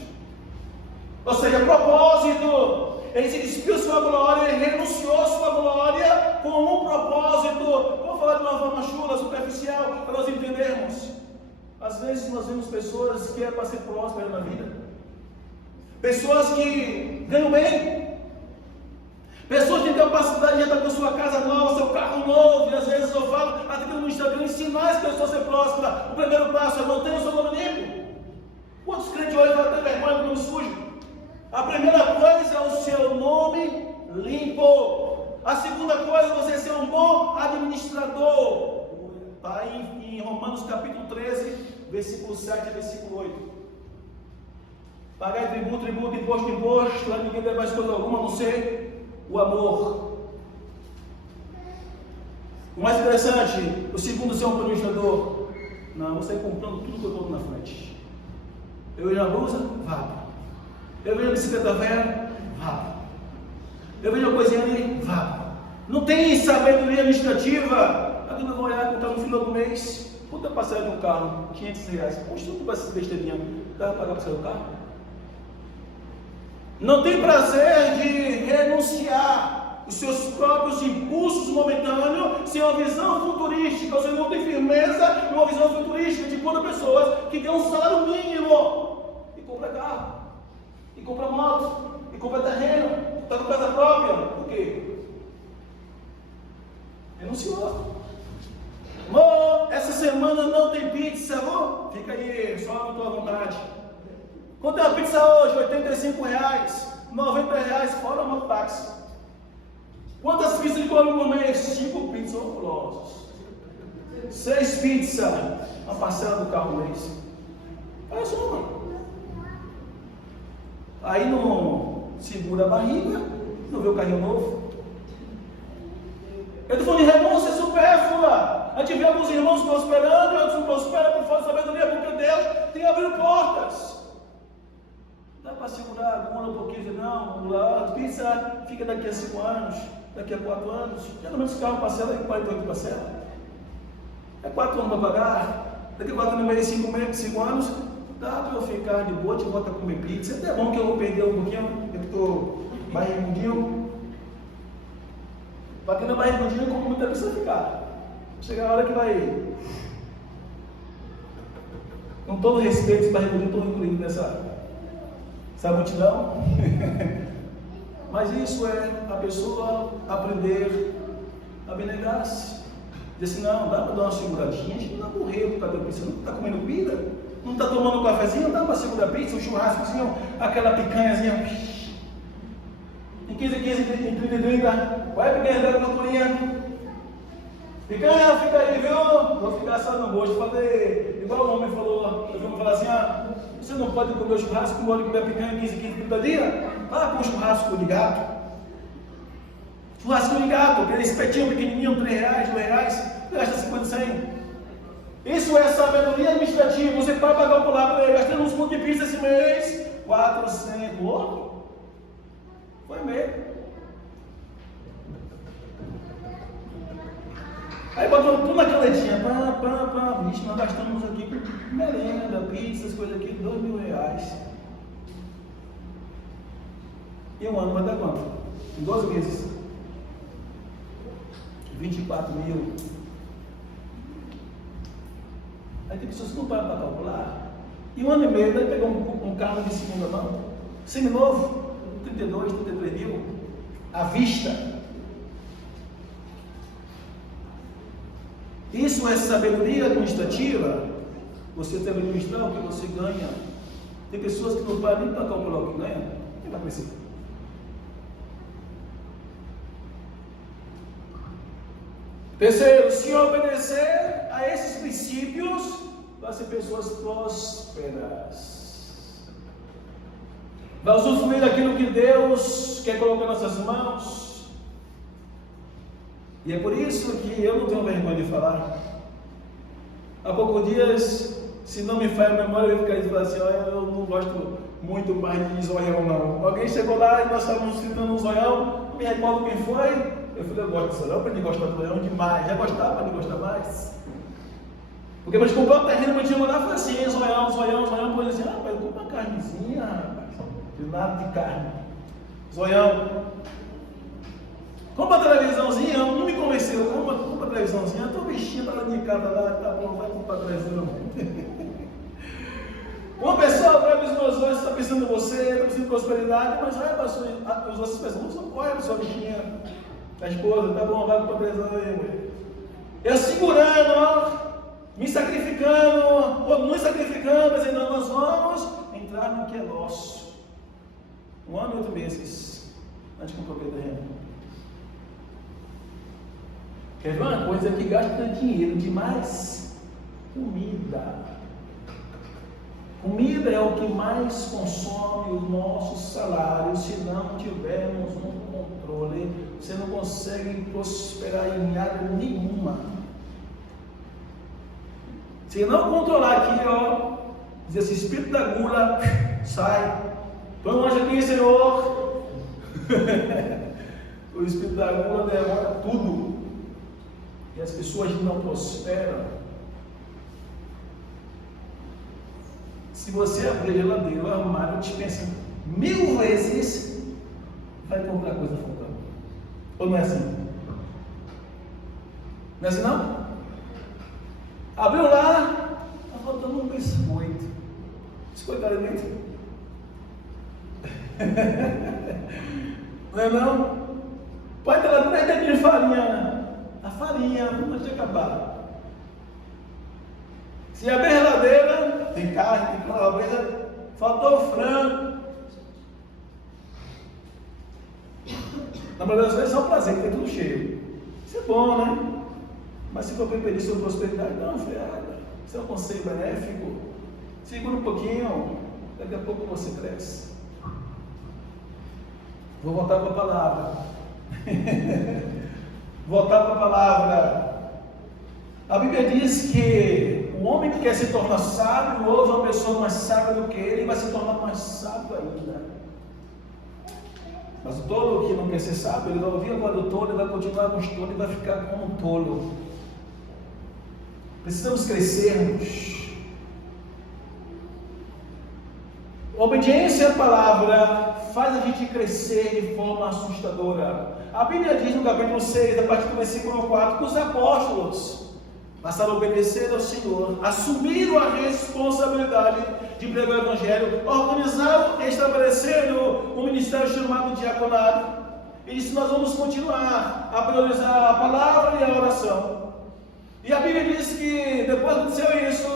Ou seja, a propósito, ele se despiu sua glória, ele renunciou a sua glória com um propósito. Vou falar de uma forma chula, superficial, para nós entendermos. Às vezes nós vemos pessoas que é para ser prósperas na vida, pessoas que ganham bem, pessoas que têm capacidade de estar com sua casa nova, seu carro novo. E às vezes eu falo até no Instagram, ensinar as pessoas a ser prósperas. O primeiro passo é manter o seu nome limpo. Quantos crentes hoje vão ter vergonha do nome sujo? A primeira coisa é o seu nome limpo. A segunda coisa é você ser um bom administrador. Está em Romanos capítulo 13, versículo 7 a versículo 8. Pagai tributo, imposto, lá ninguém deve mais coisa alguma, a não ser o amor. O mais interessante, o segundo, ser um administrador. Não, você comprando tudo que eu estou na frente. Eu vejo a blusa, vá. Eu vejo a bicicleta velha, vá. Eu vejo a coisinha ali, vá. Não tem sabedoria administrativa. Aqui eu vou olhar, contar no final do mês, quanto é passagem de um carro? R$500. Poxa, tudo vai ser besteirinha. Dá para pagar a passagem do carro? Não tem prazer de renunciar os seus próprios impulsos momentâneos sem uma visão futurística. Você não tem firmeza e uma visão futurística de quantas pessoas que ganham um salário mínimo e compra carro, e compra moto, e compra terreno, está com casa própria. Por quê? Renunciou. Amor, essa semana não tem pizza, amor? Fica aí, só a tua vontade. Quanto é a pizza hoje? R$85, R$90, fora o mototáxi. Quantas pizzas de come por mês? 5 pizzas horrorosas. 6 pizzas, uma parcela do carro mês. Olha só, mano. Aí não segura a barriga, não vê o carrinho novo. Eu estou falando de renúncia supérflua. A gente vê alguns irmãos prosperando, outros não prosperam por falta de sabedoria, porque Deus tem abrido portas. Dá para segurar, demora um pouquinho, não, a pizza fica daqui a 5 anos, daqui a 4 anos. Geralmente os carros parcelam em 48 parcelas. É 4 anos para pagar, daqui a 4 anos e meio, 5 anos, dá para eu ficar de boa, te volta a comer pizza. É até bom que eu vou perder um pouquinho, eu estou barrigudinho. Para quem não é barrigudinho, como muita pizza ficar. Chegar a hora que vai. Com todo respeito, os barrigudinhos estão incluídos nessa multidão. Mas isso é a pessoa aprender a abnegar-se. Dizer assim, não, dá para dar uma seguradinha, a gente não dá morrer por causa da pizza, não está comendo pizza, não está tomando um cafezinho, dá para segurar a pizza, um churrascozinho, aquela picanhazinha. Em 15, em 30, vai picanha da gordurinha. Picanha, fica aí, viu? Vou ficar só no gosto, fazer igual o homem falou. Eu vou falar assim, você não pode comer o churrasco, não pode comer a picanha 15, 30 dias? Vai com churrasco de gato. Churrasco de gato, aquele espetinho pequenininho, R$3, R$2, gasta 50, 100. Isso é sabedoria administrativa. Você pode calcular para ele, gastando uns pontos de pizza esse mês, 400. O outro foi meio. Aí botou tudo na canetinha, vixe, nós gastamos aqui com merenda, pizza, as coisas aqui, R$2.000. E um ano vai dar quanto? Em 12 meses. 24 mil. Aí tem pessoas que não param para calcular. E um ano e meio, ele pegou um carro de segunda mão, seminovo, 32, 33 mil, à vista. Isso é sabedoria administrativa. Você deve administrar o que você ganha. Tem pessoas que não podem nem para calcular o que ganha. Quem vai crescer? Terceiro, se obedecer a esses princípios, vai ser pessoas prósperas. Vai usufruir daquilo que Deus quer colocar nas nossas mãos. E é por isso que eu não tenho vergonha de falar. Há poucos dias, se não me falha a memória, eu ia ficar dizendo assim: olha, eu não gosto muito mais de zoião, não. Alguém chegou lá e nós estávamos citando um zoião, não me recordo quem foi. Eu falei: eu gosto de zoião, aprendi a gostar de zoião demais. Já gostava, aprendi a gostar mais. Porque nós compramos um terreno, mas tinha lá e falei assim: zoião, por assim, rapaz, eu compro uma carnezinha, rapaz, de nada de carne. Zoião. Compra a televisãozinha, não me convenceu. Compra a televisãozinha, estou vestindo ela de casa lá, tá bom, vai comprar a televisão. Uma pessoa vai abrir os meus olhos, está pensando em você, está pensando em prosperidade, mas vai para as outras pessoas, não corre para sua bichinha, a esposa, tá bom, vai comprar a televisão aí, mãe. Eu segurando, ó, me sacrificando, ou não sacrificando, mas ainda nós vamos entrar no que é nosso. 1 ano e 8 meses antes de comprar o terreno. Quer ver uma coisa que gasta dinheiro demais? Comida. Comida é o que mais consome os nossos salários. Se não tivermos um controle, você não consegue prosperar em área nenhuma. Se não controlar aqui, ó, dizer assim: espírito da gula, sai. Põe um anjo aqui, Senhor. O espírito da gula devora tudo. E as pessoas não prosperam. Se você abrir a geladeira, o armário, dispensa 1000 vezes, vai comprar coisa faltando. Ou não é assim? Não é assim não? Abriu lá, está faltando um biscoito. Biscoito alimento? Não é não? Pode ter lá 3 dedinhos de farinha. A farinha, não pode acabar. Se abrir a geladeira, tem carne, tem calabresa, faltou o frango. Na maioria das vezes é um prazer, que tem tudo cheio. Isso é bom, né? Mas se for preferir sobre prosperidade, não, filhada. Isso é um conselho benéfico. Segura um pouquinho, daqui a pouco você cresce. Vou voltar para a palavra. Voltar para a palavra. A Bíblia diz que o homem que quer se tornar sábio ouve uma pessoa mais sábia do que ele e vai se tornar mais sábio ainda. Mas o tolo que não quer ser sábio, ele vai ouvir a voz do tolo, ele vai continuar com os tolos e vai ficar como um tolo. Precisamos crescermos. Obediência à palavra faz a gente crescer de forma assustadora. A Bíblia diz no capítulo 6, a partir do versículo 4, que os apóstolos passaram a obedecer ao Senhor, assumiram a responsabilidade de pregar o Evangelho, organizaram e estabeleceram um ministério chamado diaconato. E disse: nós vamos continuar a priorizar a palavra e a oração. E a Bíblia diz que depois que aconteceu isso,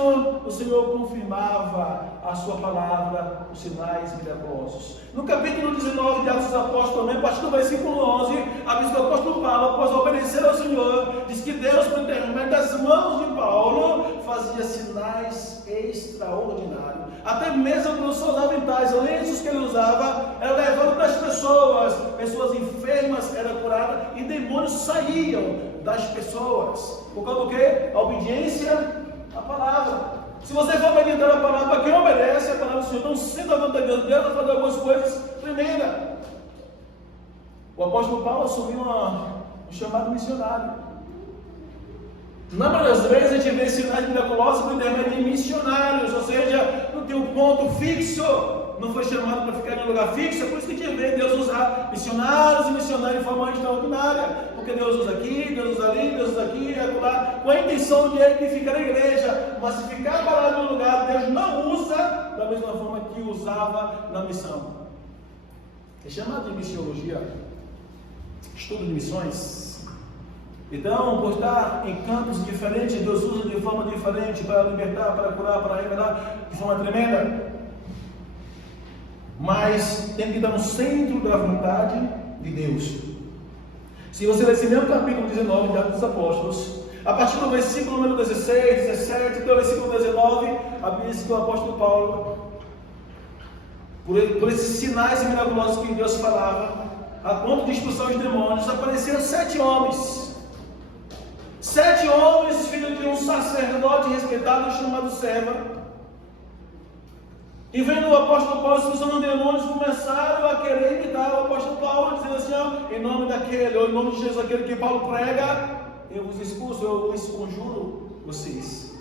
o Senhor confirmava a sua palavra, os sinais milagrosos. No capítulo 19 de Atos dos Apóstolos, também, a partir do versículo 11, a Bíblia do apóstolo Paulo, após obedecer ao Senhor, diz que Deus, por intermédio das mãos de Paulo, fazia sinais extraordinários. Até mesmo a professora usava tais lenços que ele usava, era levado para as pessoas enfermas eram curadas e demônios saíam das pessoas. Por causa do quê? A obediência à palavra. Se você for meditar a palavra, para quem obedece a palavra do Senhor, não sendo a vontade de Deus, Deus vai fazer algumas coisas tremendas. O apóstolo Paulo assumiu um chamado missionário. Na maioria das vezes a gente vê sinais miraculosos por intermédio de missionários, ou seja, não tem um ponto fixo, não foi chamado para ficar em um lugar fixo. É por isso que a gente vê Deus usar missionários e missionários de forma extraordinária, porque Deus usa aqui, Deus usa ali, Deus usa aqui, acolá, com a intenção de edificar a igreja. Mas se ficar parado no lugar, Deus não usa da mesma forma que usava na missão. É chamado de missiologia, estudo de missões. Então, por estar em campos diferentes, Deus usa de forma diferente para libertar, para curar, para revelar de forma tremenda. Mas tem que estar no centro da vontade de Deus. Se você ler esse mesmo capítulo 19 de Atos dos Apóstolos, a partir do versículo número 16, 17, até o versículo 19, a Bíblia diz que o apóstolo Paulo, por esses sinais miraculosos que Deus falava, a ponto de expulsar os demônios, apareceram 7 homens. 7 homens, filhos de um sacerdote respeitado chamado Serva. E vendo o apóstolo Paulo expulsando demônios, começaram a querer imitar o apóstolo Paulo, dizendo assim: ó, em nome daquele, ou em nome de Jesus, aquele que Paulo prega, eu vos expulso, eu vos conjuro vocês.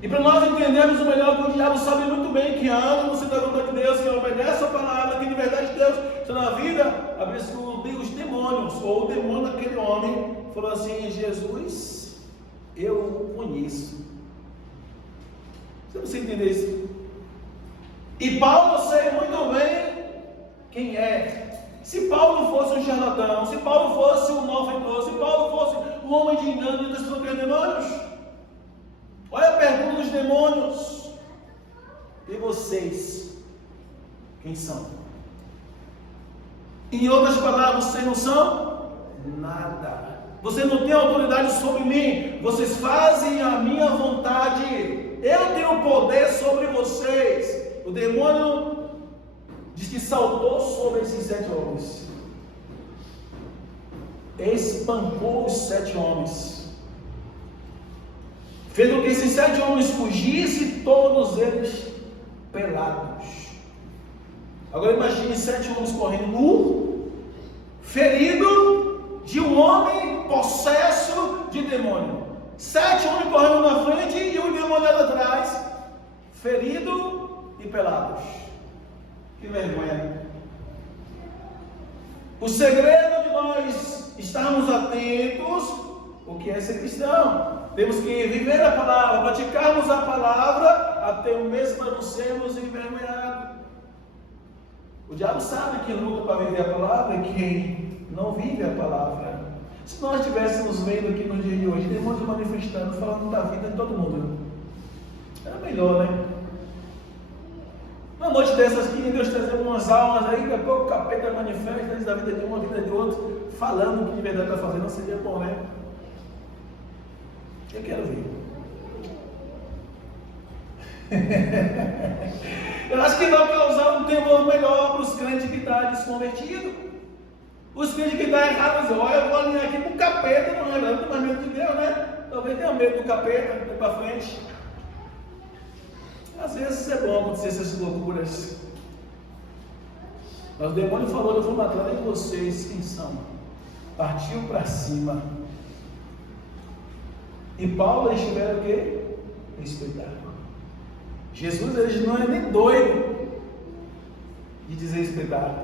E para nós entendermos o melhor, que o diabo sabe muito bem que anda no centro da vontade de Deus, que obedece a palavra, que de verdade Deus está na vida. A vez que os demônios, ou o demônio daquele homem, falou assim: Jesus, eu o conheço. Você entender isso? E Paulo sei muito bem quem é. Se Paulo fosse um charlatão, se Paulo fosse um malfeitor, se Paulo fosse um homem de engano e destruidor de demônios, olha a pergunta dos demônios: e vocês, quem são? Em outras palavras, vocês não são nada. Vocês não têm autoridade sobre mim. Vocês fazem a minha vontade. Eu tenho poder sobre vocês. O demônio diz que saltou sobre esses 7 homens, espancou os 7 homens, fez com que esses 7 homens fugissem, todos eles pelados. Agora imagine 7 homens correndo nu, ferido de um homem possesso de demônio. 7 homens correndo na frente e um demônio atrás, ferido e pelados. Que vergonha. O segredo de nós estarmos atentos, o que é ser cristão? Temos que viver a palavra, praticarmos a palavra, até o mesmo para não sermos envergonhados. O diabo sabe que luta para viver a palavra e quem não vive a palavra. Se nós estivéssemos vendo aqui no dia de hoje, demônios manifestando, falando da vida de todo mundo, era melhor, né? Uma noite dessas aqui, Deus trazendo umas almas aí, daqui a pouco o capeta manifesta da vida de um, a vida de outro, falando o que de verdade está fazendo, não seria bom, né? Eu quero ver. Eu acho que vai causar um temor melhor para os crentes que estão desconvertidos. Os crentes que estão errados, olha, eu vou alinhar aqui com o capeta, não é mais medo de Deus, né? Talvez tenha medo do capeta, daqui para frente. Às vezes é bom acontecer essas loucuras. Mas o demônio falou: eu vou matar em vocês, quem são? Partiu para cima. E Paulo eles tiveram o quê? Respeitar. Jesus eles não é nem doido de desrespeitar.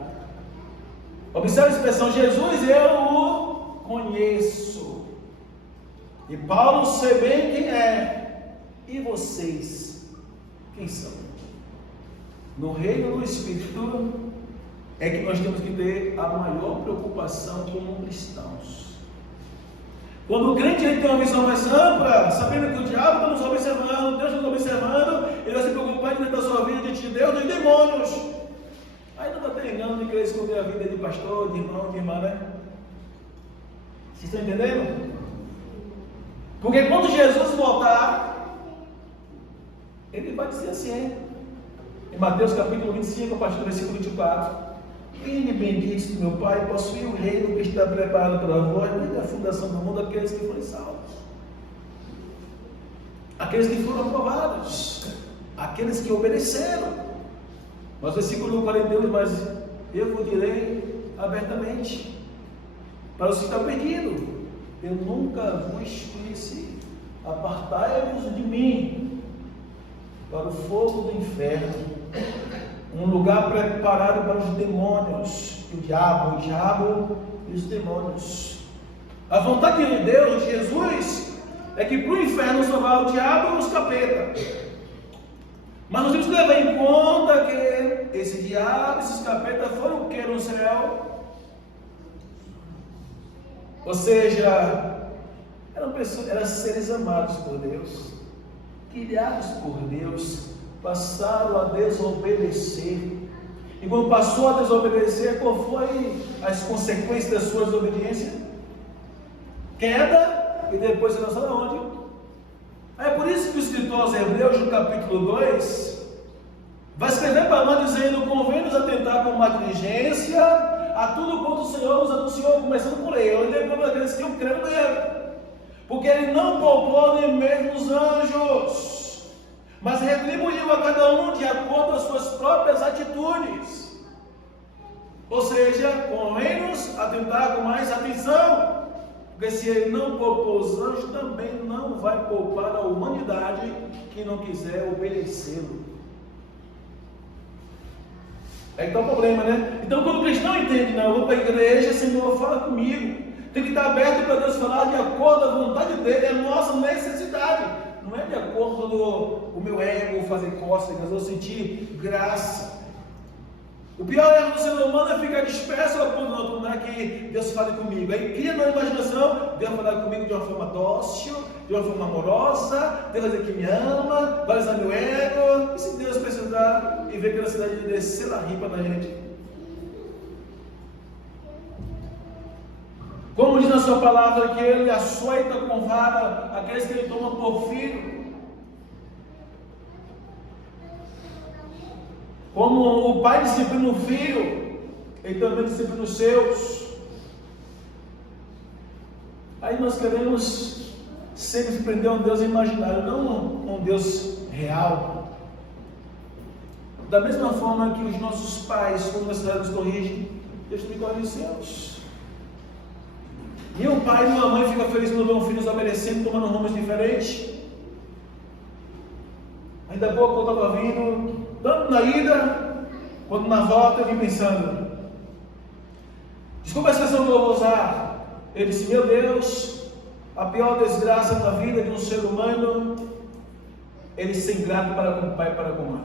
Observe a expressão: Jesus eu o conheço. E Paulo sei bem quem é. E vocês? Quem são? No reino do Espírito é que nós temos que ter a maior preocupação como cristãos. Quando o crente tem uma visão mais ampla, sabendo que o diabo está nos observando, Deus está nos observando, ele vai se preocupar em da sua vida diante de Deus, dos demônios. Aí não está treinando de querer esconder a vida de pastor, de irmão, de irmã, né? Vocês estão entendendo? Porque quando Jesus voltar, ele vai dizer assim, em Mateus capítulo 25, a partir do versículo 24: Vinde benditos do meu Pai, possuí o reino que está preparado para vós desde a fundação do mundo, aqueles que foram salvos, aqueles que foram aprovados, aqueles que obedeceram. Mas versículo 42: Mas eu vos direi abertamente, para os que estão perdidos, eu nunca vos conheci, apartai-vos de mim, para o fogo do inferno, um lugar preparado para os demônios, o diabo e os demônios. A vontade de Deus, de Jesus, é que para o inferno só vá o diabo e os capeta. Mas nós temos que levar em conta que esse diabo, esses capetas foram o que no céu? Ou seja, eram seres amados por Deus, criados por Deus, passaram a desobedecer. E quando passou a desobedecer, qual foi as consequências da sua desobediência? Queda, e depois se lançaram aonde? É por isso que o escritor aos Hebreus, no capítulo 2, vai escrever para nós dizendo: convém-nos atentar com uma diligência a tudo quanto o Senhor nos anunciou, começando por ele. Ele depois vai dizer que eu creio nele, porque ele não poupou nem mesmo os anjos, mas retribuiu a cada um de acordo com as suas próprias atitudes. Ou seja, convém-nos atentar com mais atenção, porque se ele não poupou os anjos, também não vai poupar a humanidade que não quiser obedecê-lo. Aí está o problema, né? Então, quando o cristão entende, não, eu vou para a igreja, Senhor, fala comigo. Tem que estar aberto para Deus falar de acordo com a vontade dele, é a nossa necessidade. Não é de acordo com o meu ego fazer cócegas ou sentir graça. O pior erro do ser humano é ficar disperso ao ponto de não mandar que Deus fale comigo. Aí cria na imaginação, Deus vai falar comigo de uma forma dócil, de uma forma amorosa, Deus vai dizer que me ama, vai usar meu ego. E se Deus precisar e ver que a necessidade de descer a ripa na gente? Como diz na sua palavra que ele açoita com vara aqueles que ele toma por filho. Como o pai disciplina o filho, ele também disciplina os seus. Aí nós queremos sempre prender um Deus imaginário, não um Deus real. Da mesma forma que os nossos pais, quando nós nos corrigem, Deus também corrige os seus. E o pai e a mãe ficam felizes quando vê um filho desobedecendo, tomando rumos diferentes. Ainda há pouco eu estava vindo, tanto na ida, quanto na volta, eu vim pensando. Desculpa a expressão que eu vou usar. Eu disse: meu Deus, a pior desgraça da vida de um ser humano, ele ser ingrato para com o pai e para com a mãe.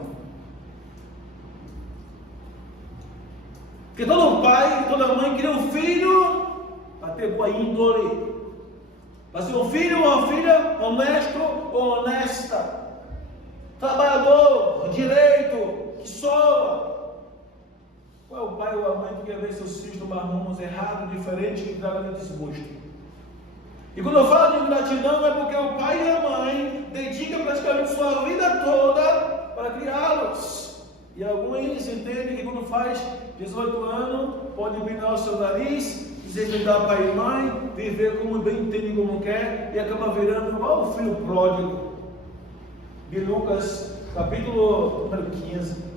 Porque todo pai, toda mãe queria um filho para ter boa índole, para ser um filho ou uma filha honesto ou honesta, trabalhador, direito, que soa. Qual é o pai ou a mãe que quer ver seus filhos tomar rumos errados, diferentes, que tragam desgosto? E quando eu falo de ingratidão, é porque o pai e a mãe dedicam praticamente sua vida toda para criá-los. E alguns entendem que quando faz 18 anos, pode empinar o seu nariz, desrespeitar pai e mãe, viver como bem entende, como quer, e acaba virando igual o filho pródigo. De Lucas, capítulo número 15.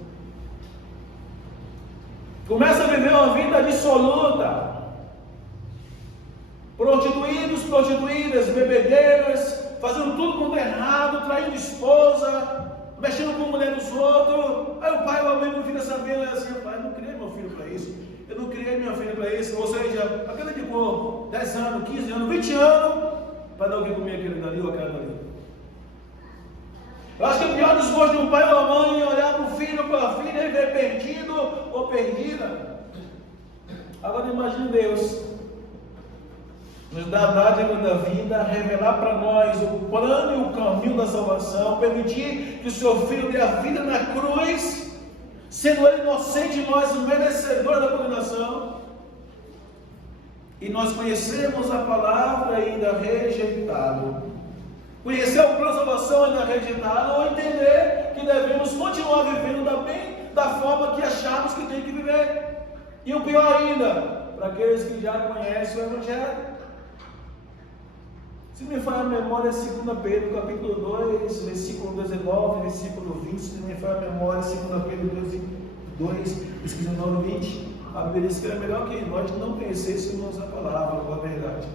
Começa a viver uma vida dissoluta. Prostituídos, prostituídas, bebedeiras, fazendo tudo quanto é errado, traindo esposa, mexendo com a mulher dos outros. Aí o pai ou a mãe não fica sabendo, é assim: pai, eu não criei meu filho para isso, eu não criei minha filha para isso. Ou seja, aquele que por 10 anos, 15 anos, 20 anos, para dar o que comer aquele dali ou aquela dali. Eu acho que o pior desgosto de um pai ou uma mãe é olhar para o filho ou para a filha e ver perdido ou perdida. Agora imagine Deus nos dá a dádiva da vida, revelar para nós o plano e o caminho da salvação, permitir que o seu filho dê a vida na cruz, sendo ele inocente e nós merecedores da condenação. E nós conhecemos a palavra e ainda rejeitá-lo. Conhecer o plano de salvação e ainda rejeitá-lo, ou entender que devemos continuar vivendo da forma que achamos que tem que viver. E o pior ainda, para aqueles que já conhecem o Evangelho. Se me falha a memória, 2 Pedro, capítulo 2, versículo 19, versículo 20. Se me falha a memória, 2 Pedro 2, versículo 19 e 20. A Bíblia diz que era melhor que nós não conhecêssemos a palavra, a verdade,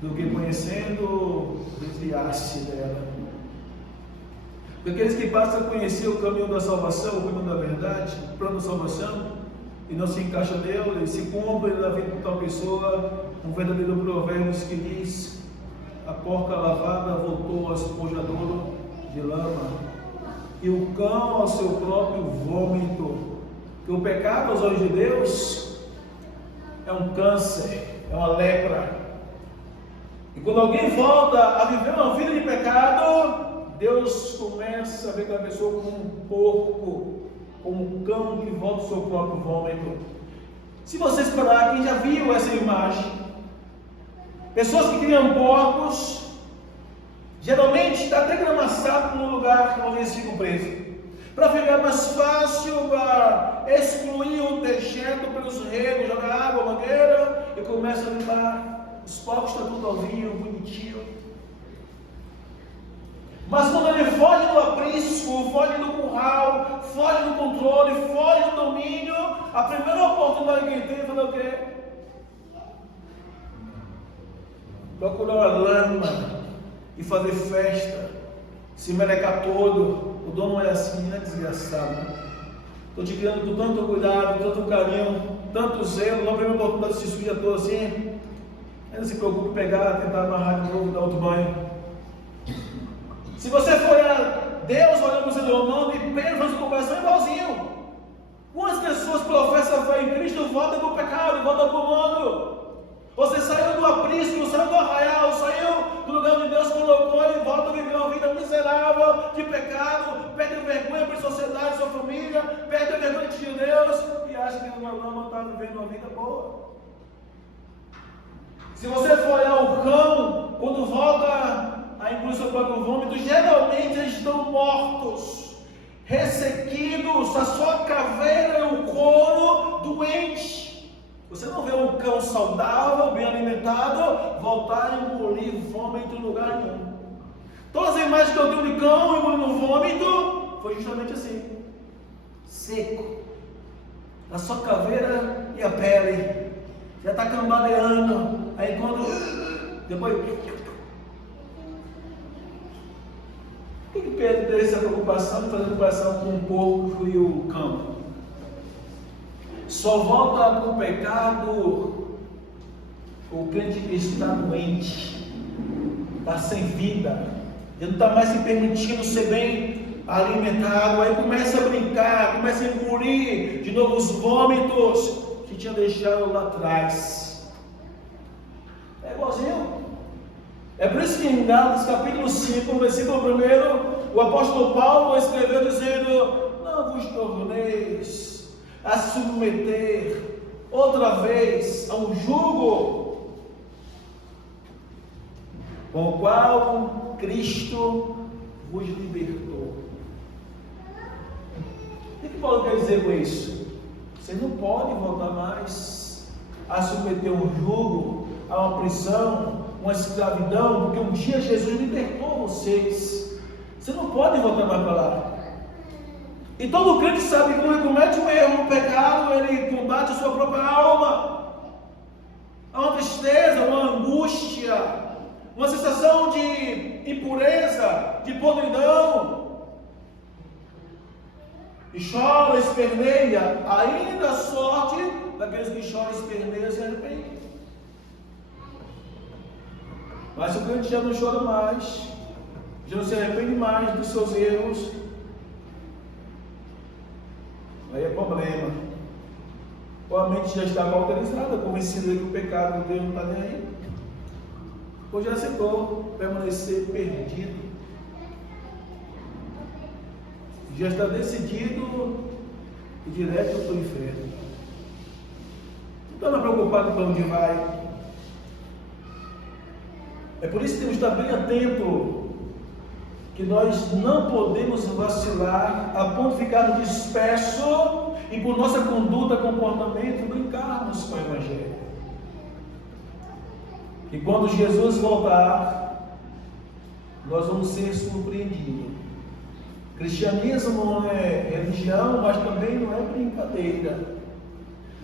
do que conhecendo, desviar-se dela. Porque aqueles que passam a conhecer o caminho da salvação, o caminho da verdade, o plano da salvação, e não se encaixa nele, se cumpre na vida de tal pessoa, um verdadeiro provérbio que diz: a porca lavada voltou ao esponjadouro de lama, e o cão ao seu próprio vômito. Que o pecado aos olhos de Deus é um câncer, é uma lepra. E quando alguém volta a viver uma vida de pecado, Deus começa a ver aquela pessoa como um porco, como um cão que volta ao seu próprio vômito. Se vocês parar, quem já viu essa imagem? Pessoas que criam porcos, geralmente está até gramaçado no lugar onde eles ficam presos, para ficar mais fácil para excluir o dejeto pelos regos, jogar água, mangueira e começa a limpar. Os porcos estão tudo novinho, bonitinho. Mas quando ele foge do aprisco, foge do curral, foge do controle, foge do domínio, a primeira oportunidade que ele tem é fazer o quê? Procurar uma lama e fazer festa, se melecar todo. O dono é assim, é desgraçado. Estou te criando com tanto cuidado, tanto carinho, tanto zelo, na primeira oportunidade se suja todo assim. Aí não se preocupe em pegar, tentar amarrar de novo, dar outro banho. Se você for olhar Deus olhando para o ser humano e Pedro faz conversão igualzinho. Quantas pessoas professam a fé em Cristo, voltam para o pecado, voltam para o mundo? Você saiu do aprisco, saiu do arraial, saiu do lugar onde Deus colocou e volta a viver uma vida miserável de pecado, perde a vergonha para a sociedade, sua família, perde a vergonha de Deus e acha que não está vivendo uma vida boa. Se você for olhar o cão, quando volta a engolir seu próprio vômito, geralmente eles estão mortos, ressequidos, a sua caveira e o couro doente. Você não vê um cão saudável, bem alimentado, voltar a engolir vômito em lugar nenhum. Todas as imagens que eu tenho de cão engolindo vômito foi justamente assim, seco, a sua caveira e a pele, já está cambaleando, aí quando depois. Por que Pedro teve essa preocupação de fazer comparação com o porco e o cão? Só volta para o pecado o crente que está doente, está sem vida, ele não está mais se permitindo ser bem alimentado, aí começa a brincar, começa a engolir de novo os vômitos que tinha deixado lá atrás. É igualzinho. É por isso que em Gálatas capítulo 5, no versículo 1, o apóstolo Paulo escreveu dizendo: não vos torneis a submeter outra vez a um jugo com o qual Cristo vos libertou. O que Paulo quer dizer com isso? Você não pode voltar mais a submeter um jugo, a uma prisão, uma escravidão, porque um dia Jesus libertou vocês. Você não pode voltar mais para lá. E todo crente sabe que quando ele comete um erro, um pecado, ele combate a sua própria alma. Há uma tristeza, uma angústia, uma sensação de impureza, de podridão. E chora, esperneia, ainda a sorte daqueles que choram, esperneiam e se arrependem. Mas o crente já não chora mais, já não se arrepende mais dos seus erros, aí é problema. Ou a mente já está cauterizada, convencida que o pecado de Deus não está nem aí, ou já aceitou permanecer perdido, já está decidido e direto para o inferno. Não está preocupado para onde vai. É por isso que temos que estar bem atento, que nós não podemos vacilar a ponto de ficar disperso e por nossa conduta, comportamento, brincarmos com o Evangelho. E quando Jesus voltar, nós vamos ser surpreendidos. Cristianismo não é religião, mas também não é brincadeira.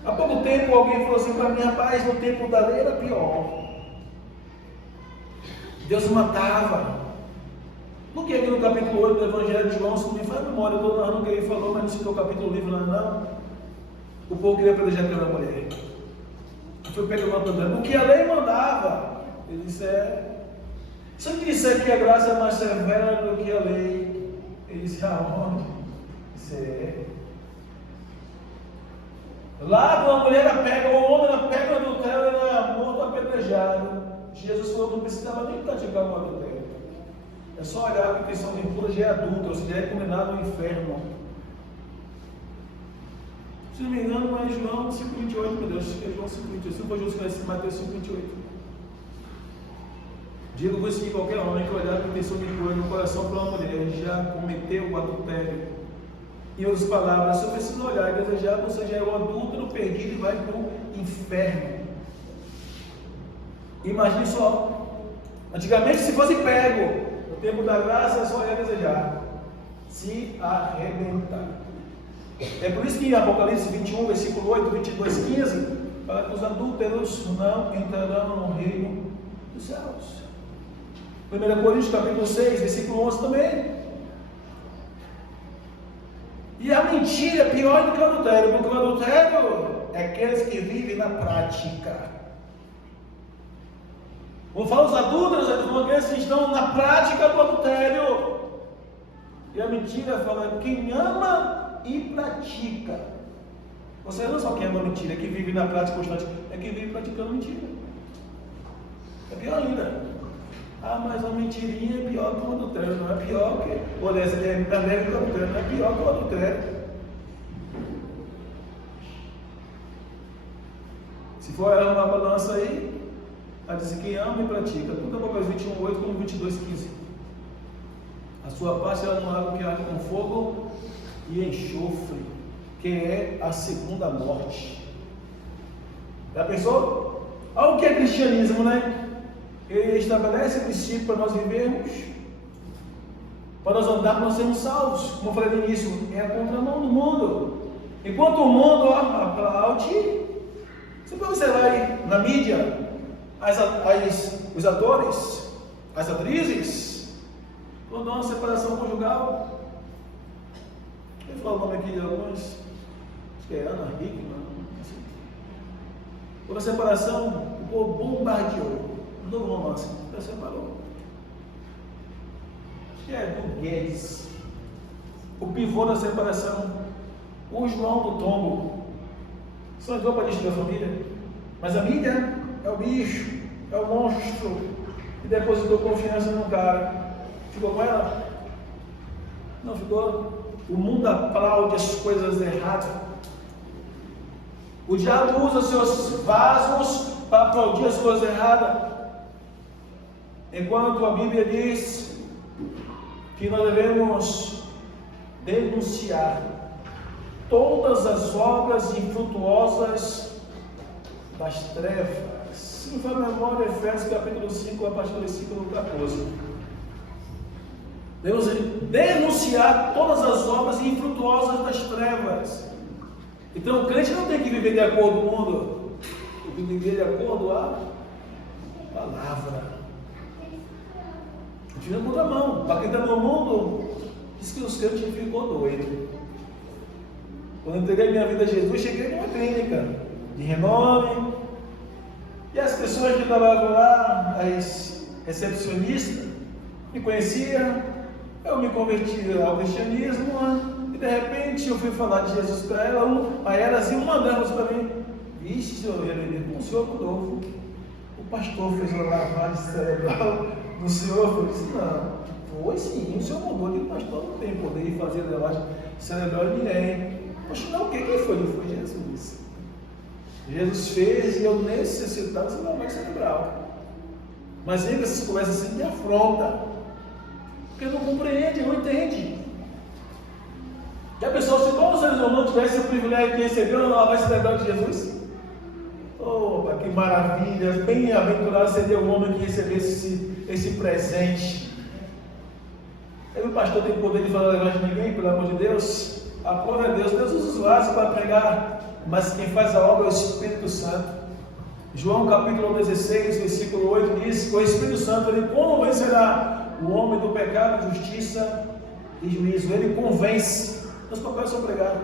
Há pouco tempo alguém falou assim para mim: rapaz, no tempo da lei era pior. Deus matava. Não que aqui no capítulo 8 do Evangelho de João, se me faz memória, eu estou narrando o que ele falou, mas não citou o capítulo do livro lá, não. O povo queria apedrejar aquela mulher. Foi perguntando para ele, o que a lei mandava? Ele disse: se eu disser que a graça é mais severa do que a lei, ele disse: aonde? Ele disse: Lá, quando a mulher a pega, o homem a pega no adultério, ele é morto apedrejado. Jesus falou que não precisava nem praticar o adultério. É só olhar que a questão de impura já é adulta, ou seja, é condenado ao inferno. Se não me engano, é João 5,28, meu Deus, acho que é João 5,28. Se não for justo, é Mateus 5,28. Digo-vos que qualquer homem que olhar com intenção de impura no coração para uma mulher já cometeu o adultério. Em outras palavras, se eu preciso olhar e desejar, você já é o adúltero perdido e vai para o inferno. Imagine só. Antigamente, se fosse pego, no tempo da graça, é só ia desejar. Se arrebentar. É por isso que em Apocalipse 21, versículo 8, 22, 15, fala que os adúlteros não entrarão no reino dos céus. 1 Coríntios capítulo 6, versículo 11 também. E a mentira é pior do que o adultério, porque o adultério é aqueles que vivem na prática. Vamos falar os adúlteros, aqueles que estão na prática do adultério. E a mentira fala quem ama e pratica. Você não é só quem ama mentira, é que vive na prática constante, é que vive praticando mentira. É pior ainda. Ah, mas a mentirinha é pior que o adultério, não é pior que. Olha, essa é também que o adultério, não é pior que o adultério. Se for uma balança aí, vai dizer quem ama e pratica. Tanto Apocalipse 21, 8 como 22, 15. A sua parte ela não é algo que arde com fogo e enxofre, que é a segunda morte. Já pensou? Olha o que é cristianismo, né? Ele estabelece princípio para nós vivermos, para nós andarmos, para nós sermos salvos. Como eu falei no início, é a contramão do mundo. Enquanto o mundo aplaude, você pode observar aí na mídia, os atores, as atrizes, quando há uma separação conjugal. Eu vou falar o nome aqui de alguns, acho que é Ana Hickman. Por a separação, o povo bombardeou. Do romance, já separou. Que é do Guedes, o pivô da separação, o João do Tombo. São dois para destruir a família. Mas a mídia é o bicho, é o monstro que depositou confiança no cara. Ficou com ela? Não ficou. O mundo aplaude as coisas erradas. O diabo usa seus vasos para aplaudir as coisas erradas. Enquanto a Bíblia diz que nós devemos denunciar todas as obras infrutuosas das trevas. Se não for memória, Efésios capítulo 5, a partir do versículo 14. Devemos denunciar todas as obras infrutuosas das trevas. Então o crente não tem que viver de acordo com o mundo, tem que viver de acordo com a palavra. Tira a contramão. Para quem está no mundo, diz que os crentes ficou doido. Quando eu entreguei minha vida a Jesus, cheguei numa clínica de renome. E as pessoas que trabalhavam lá, as recepcionistas, me conheciam. Eu me converti ao cristianismo. E de repente eu fui falar de Jesus para ela. Aí elas iam mandando para mim: vixe, senhor, o senhor mudou. O pastor fez uma lavagem cerebral no senhor. Eu disse: não, foi sim, o senhor mudou. Que o pastor não tem poder de fazer lavagem cerebral de ninguém. Poxa, não, quem foi? Não foi Jesus. Jesus fez e eu necessitava de lavagem cerebral. Mas ainda essas conversas assim me afronta, porque não compreende, não entende. Já pensou se todos os seres humanos tivessem o privilégio de receber uma lavagem cerebral de Jesus? Opa, que maravilha! Bem-aventurado seria o homem que recebesse esse presente. O pastor tem poder de falar a lavagem de ninguém, pelo amor de Deus. A prova é Deus. Deus usa os vasos para pregar, mas quem faz a obra é o Espírito Santo. João capítulo 16, versículo 8 diz que o Espírito Santo ele convencerá o homem do pecado, justiça e juízo. Ele convence. Meus papéis são pregar.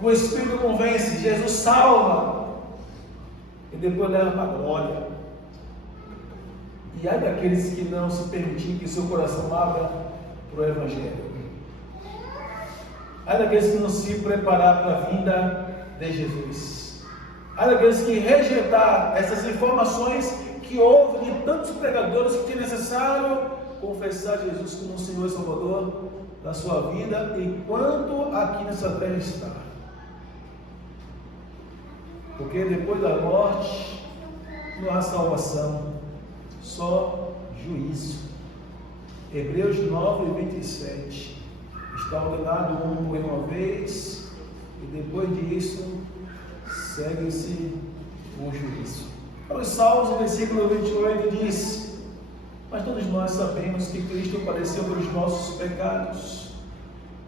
O Espírito convence, Jesus salva e depois leva para a glória. E há daqueles que não se permitirem que seu coração abra para o Evangelho. Ai daqueles que não se preparar para a vinda de Jesus. Ai daqueles que rejeitar essas informações que houve de tantos pregadores que é necessário confessar Jesus como Senhor e Salvador da sua vida enquanto aqui nessa terra está. Porque depois da morte não há salvação, só juízo. Hebreus 9:27. Está ordenado um morrer uma vez e depois disso segue-se o juízo. Os Salmos, no versículo 28 diz: mas todos nós sabemos que Cristo padeceu pelos nossos pecados,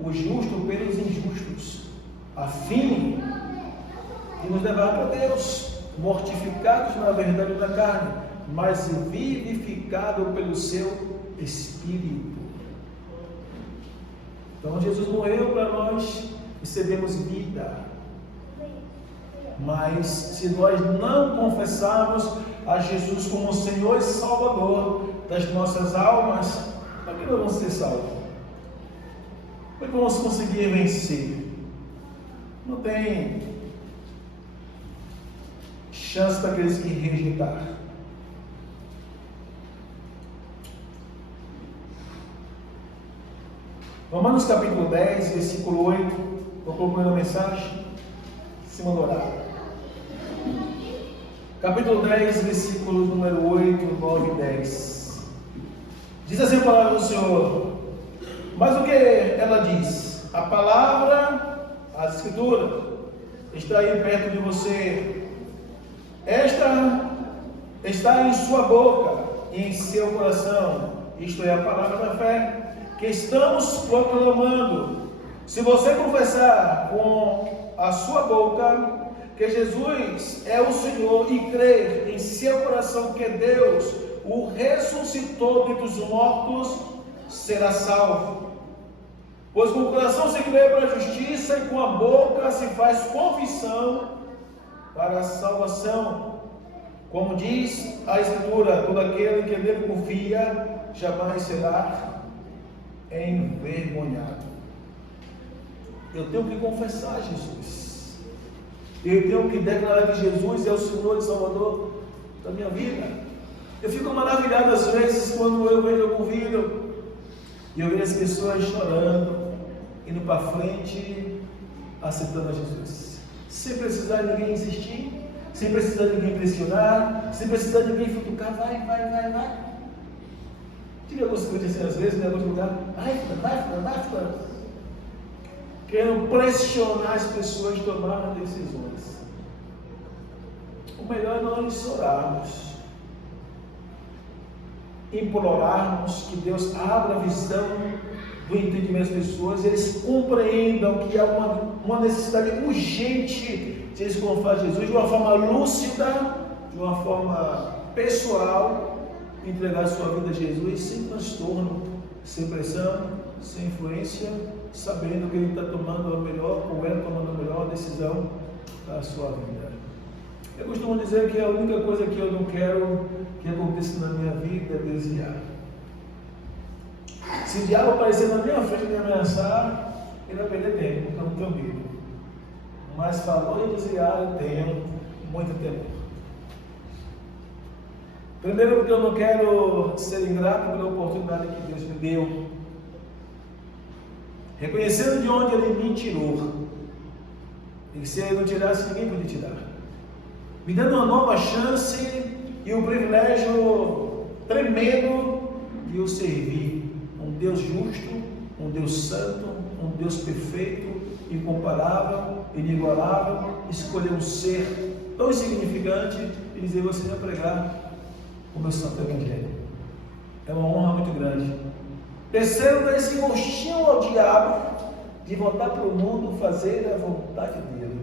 o justo pelos injustos, a fim de nos levar para Deus, mortificados na verdade da carne, mas vivificado pelo seu Espírito. Então Jesus morreu para nós, recebemos vida. Mas se nós não confessarmos a Jesus como Senhor e Salvador das nossas almas, como é que nós vamos ser salvos? Como é que vamos conseguir vencer? Não tem chance daqueles que rejeitar. Romanos capítulo 10, versículo 8, vou concluir a mensagem, em cima do horário. Capítulo 10, versículos número 8, 9 e 10. Diz assim a palavra do Senhor: mas o que ela diz? A palavra, a Escritura, está aí perto de você. Esta está em sua boca e em seu coração. Isto é a palavra da fé que estamos proclamando. Se você confessar com a sua boca que Jesus é o Senhor e crer em seu coração que Deus o ressuscitou dentre os mortos, será salvo. Pois com o coração se crê para a justiça e com a boca se faz confissão para a salvação. Como diz a Escritura, todo aquele que nele confia jamais será envergonhado. Eu tenho que confessar Jesus. Eu tenho que declarar que Jesus é o Senhor e Salvador da minha vida. Eu fico maravilhado às vezes quando eu vejo algum vídeo e eu vejo as pessoas chorando, indo para frente, aceitando a Jesus. Sem precisar de ninguém insistir, sem precisar de ninguém pressionar, sem precisar de ninguém futucar, vai. Tive alguns coisas assim às vezes, em alguns lugares, vai. Querendo pressionar as pessoas a tomarem decisões. O melhor é nós orarmos, implorarmos que Deus abra a visão do entendimento das pessoas, eles compreendam que há uma necessidade urgente de eles confessar Jesus de uma forma lúcida, de uma forma pessoal, entregar sua vida a Jesus sem transtorno, sem pressão, sem influência, sabendo que ele está tomando a melhor, ou ela tomando a melhor decisão da sua vida. Eu costumo dizer que a única coisa que eu não quero que aconteça na minha vida é desviar. Se o diabo aparecer na minha frente e me ameaçar, ele vai perder tempo, porque eu não tenho medo. Mas falou em desviar, eu tenho muito tempo. Primeiro, porque eu não quero ser ingrato pela oportunidade que Deus me deu. Reconhecendo de onde Ele me tirou. E se Ele não tirasse, ninguém podia tirar. Me dando uma nova chance e o privilégio tremendo de o servir. Um Deus justo, um Deus santo, um Deus perfeito, incomparável, inigualável. Escolher um ser tão insignificante e dizer: você vai pregar o meu santo evangelho. É uma honra muito grande. Terceiro, dar esse gostinho ao diabo de voltar para o mundo fazer a vontade dele.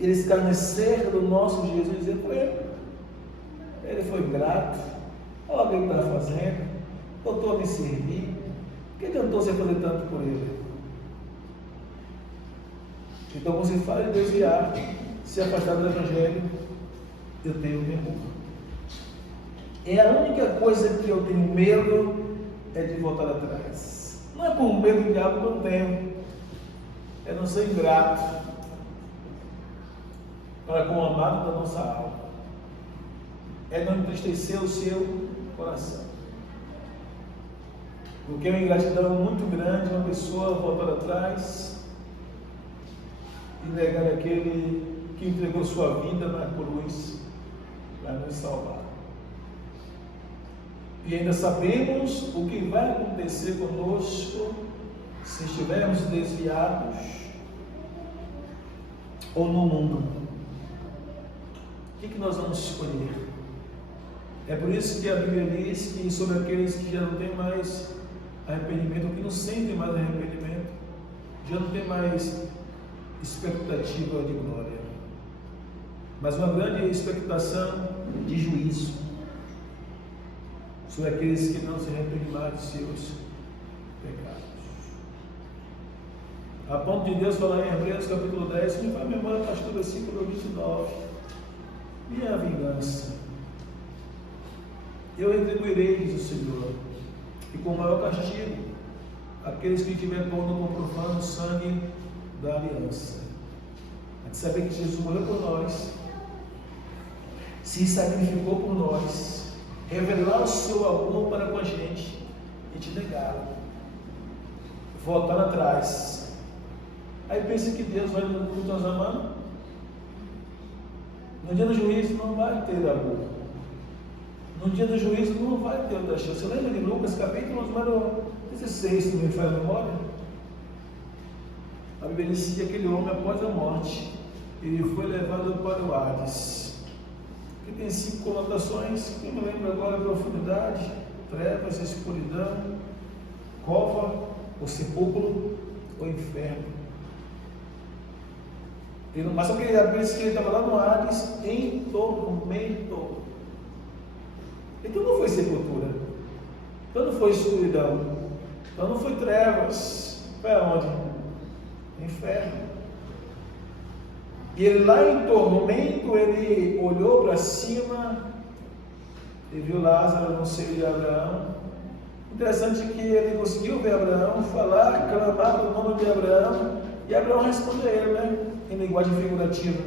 Ele escarnecer do nosso Jesus e dizer: ele foi grato, olha o que ele está fazendo, voltou a me servir, por que tentou se fazer tanto por ele? Então, quando se fala em desviar, se afastar do evangelho, eu tenho temor. É a única coisa que eu tenho medo é de voltar atrás. Não é por medo do diabo que eu não tenho, é não ser ingrato para com o amado da nossa alma, é não entristecer o seu coração. Porque é uma ingratidão muito grande uma pessoa voltar atrás e negar aquele que entregou sua vida na cruz para nos salvar. E ainda sabemos o que vai acontecer conosco se estivermos desviados ou no mundo. O que nós vamos escolher? É por isso que a Bíblia diz que sobre aqueles que já não têm mais arrependimento, que não sentem mais arrependimento, já não tem mais expectativa de glória, mas uma grande expectação de juízo sobre aqueles que não se arrependem mais de seus pecados. A ponto de Deus falar em Hebreus capítulo 10, me faz memória, pastor, versículo 29, minha vingança eu retribuirei, diz o Senhor, e com maior castigo aqueles que tiverem pondo com profano o sangue da aliança. A gente saber que Jesus morreu por nós, se sacrificou por nós, revelar o seu amor para com a gente e te negaram, voltar atrás. Aí pensa que Deus vai nos amar? No dia do juízo não vai ter amor. No dia do juízo não vai ter outra chance. Você lembra de Lucas capítulo número 16, se me faz a memória? A Bíblia diz que aquele homem, após a morte, ele foi levado para o Hades, que tem 5 conotações, que eu não lembro agora: profundidade, trevas, escuridão, cova, o sepulcro, o inferno. Mas só que a Bíblia diz que ele estava lá no Hades em tormento. Então não foi sepultura, então não foi escuridão, então não foi trevas, foi aonde? Inferno. E ele lá em tormento, ele olhou para cima e viu Lázaro no seio de Abraão. Interessante que ele conseguiu ver Abraão falar, clamar o nome de Abraão, e Abraão respondeu a ele, né? Em linguagem figurativa: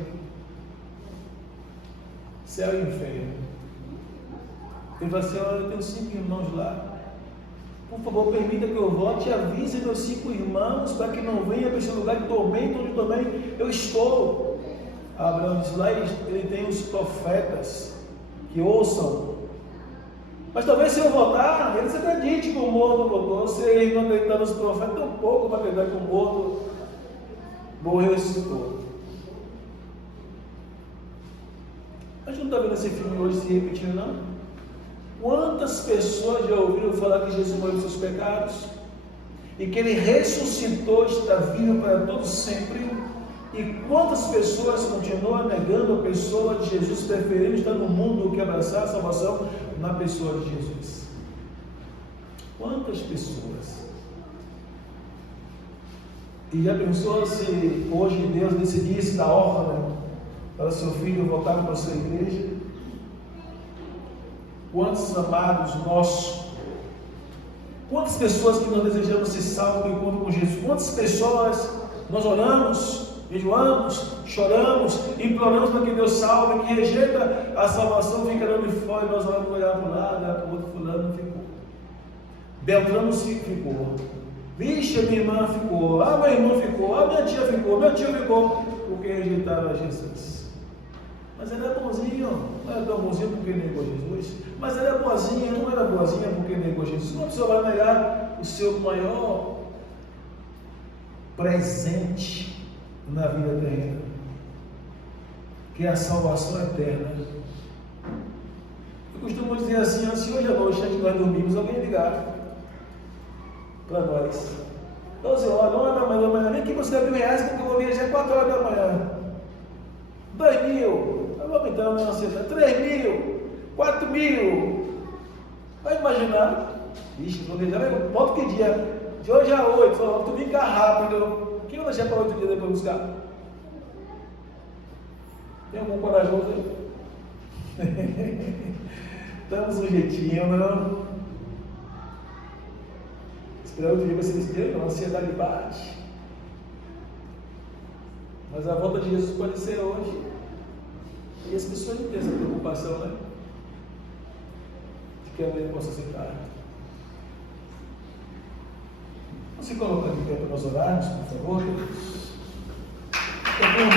céu e inferno. Ele falou assim: olha, eu tenho 5 irmãos lá, por favor, permita que eu volte e avise meus 5 irmãos para que não venha para esse lugar de tormento onde também eu estou. Abraão diz: lá ele tem os profetas que ouçam, mas talvez se eu voltar, eles acreditem que o morto voltou. Se ele não acreditar nos profetas, tão pouco para acreditar que o morto morreu e ressuscitou. A gente não está vendo esse filme hoje se repetindo, não? Quantas pessoas já ouviram falar que Jesus morreu pelos seus pecados e que ele ressuscitou, está vivo para todos sempre? E quantas pessoas continuam negando a pessoa de Jesus, preferindo estar no mundo do que abraçar a salvação na pessoa de Jesus? Quantas pessoas? E já pensou se hoje Deus decidisse dar ordem para seu filho voltar para a sua igreja? Quantos amados nossos, quantas pessoas que nós desejamos ser salvos do encontro com Jesus, quantas pessoas nós oramos, jejuamos, choramos, imploramos para que Deus salve, que rejeita a salvação, fica dando de fora, e nós vamos olhar para um lado, olhar para o outro, fulano ficou, Beltrano ficou, vixe, minha irmã ficou, meu irmão ficou, minha tia ficou, meu tio ficou, porque rejeitaram a Jesus. Mas ela é bonzinho, não era tão bonzinho porque negou Jesus, mas ela é boazinha, não era boazinha porque negou Jesus. Uma pessoa vai negar o seu maior presente na vida terrena, que é a salvação eterna. Eu costumo dizer assim: se hoje à noite, antes de nós dormirmos, alguém ligar para nós, 12 horas, 1 da manhã, vem aqui buscar R$1.000 porque eu vou viajar 4 horas da manhã, 2.000, vou aumentar a minha ansiedade, 3.000, 4.000, vai imaginar? Ixi, vou viajar, volta que dia? De hoje a 8, tu vem cá rápido, quem vai deixar para 8 dias depois buscar? Tem algum corajoso aí? Estamos um jeitinho, não? esperar outro dia vai ser desse dia, não, a ansiedade bate. Mas a volta de Jesus pode ser hoje. E as pessoas não têm essa preocupação, né? De que alguém possa aceitar. Você coloca de pé para nós orarmos, por favor, Deus. É bom,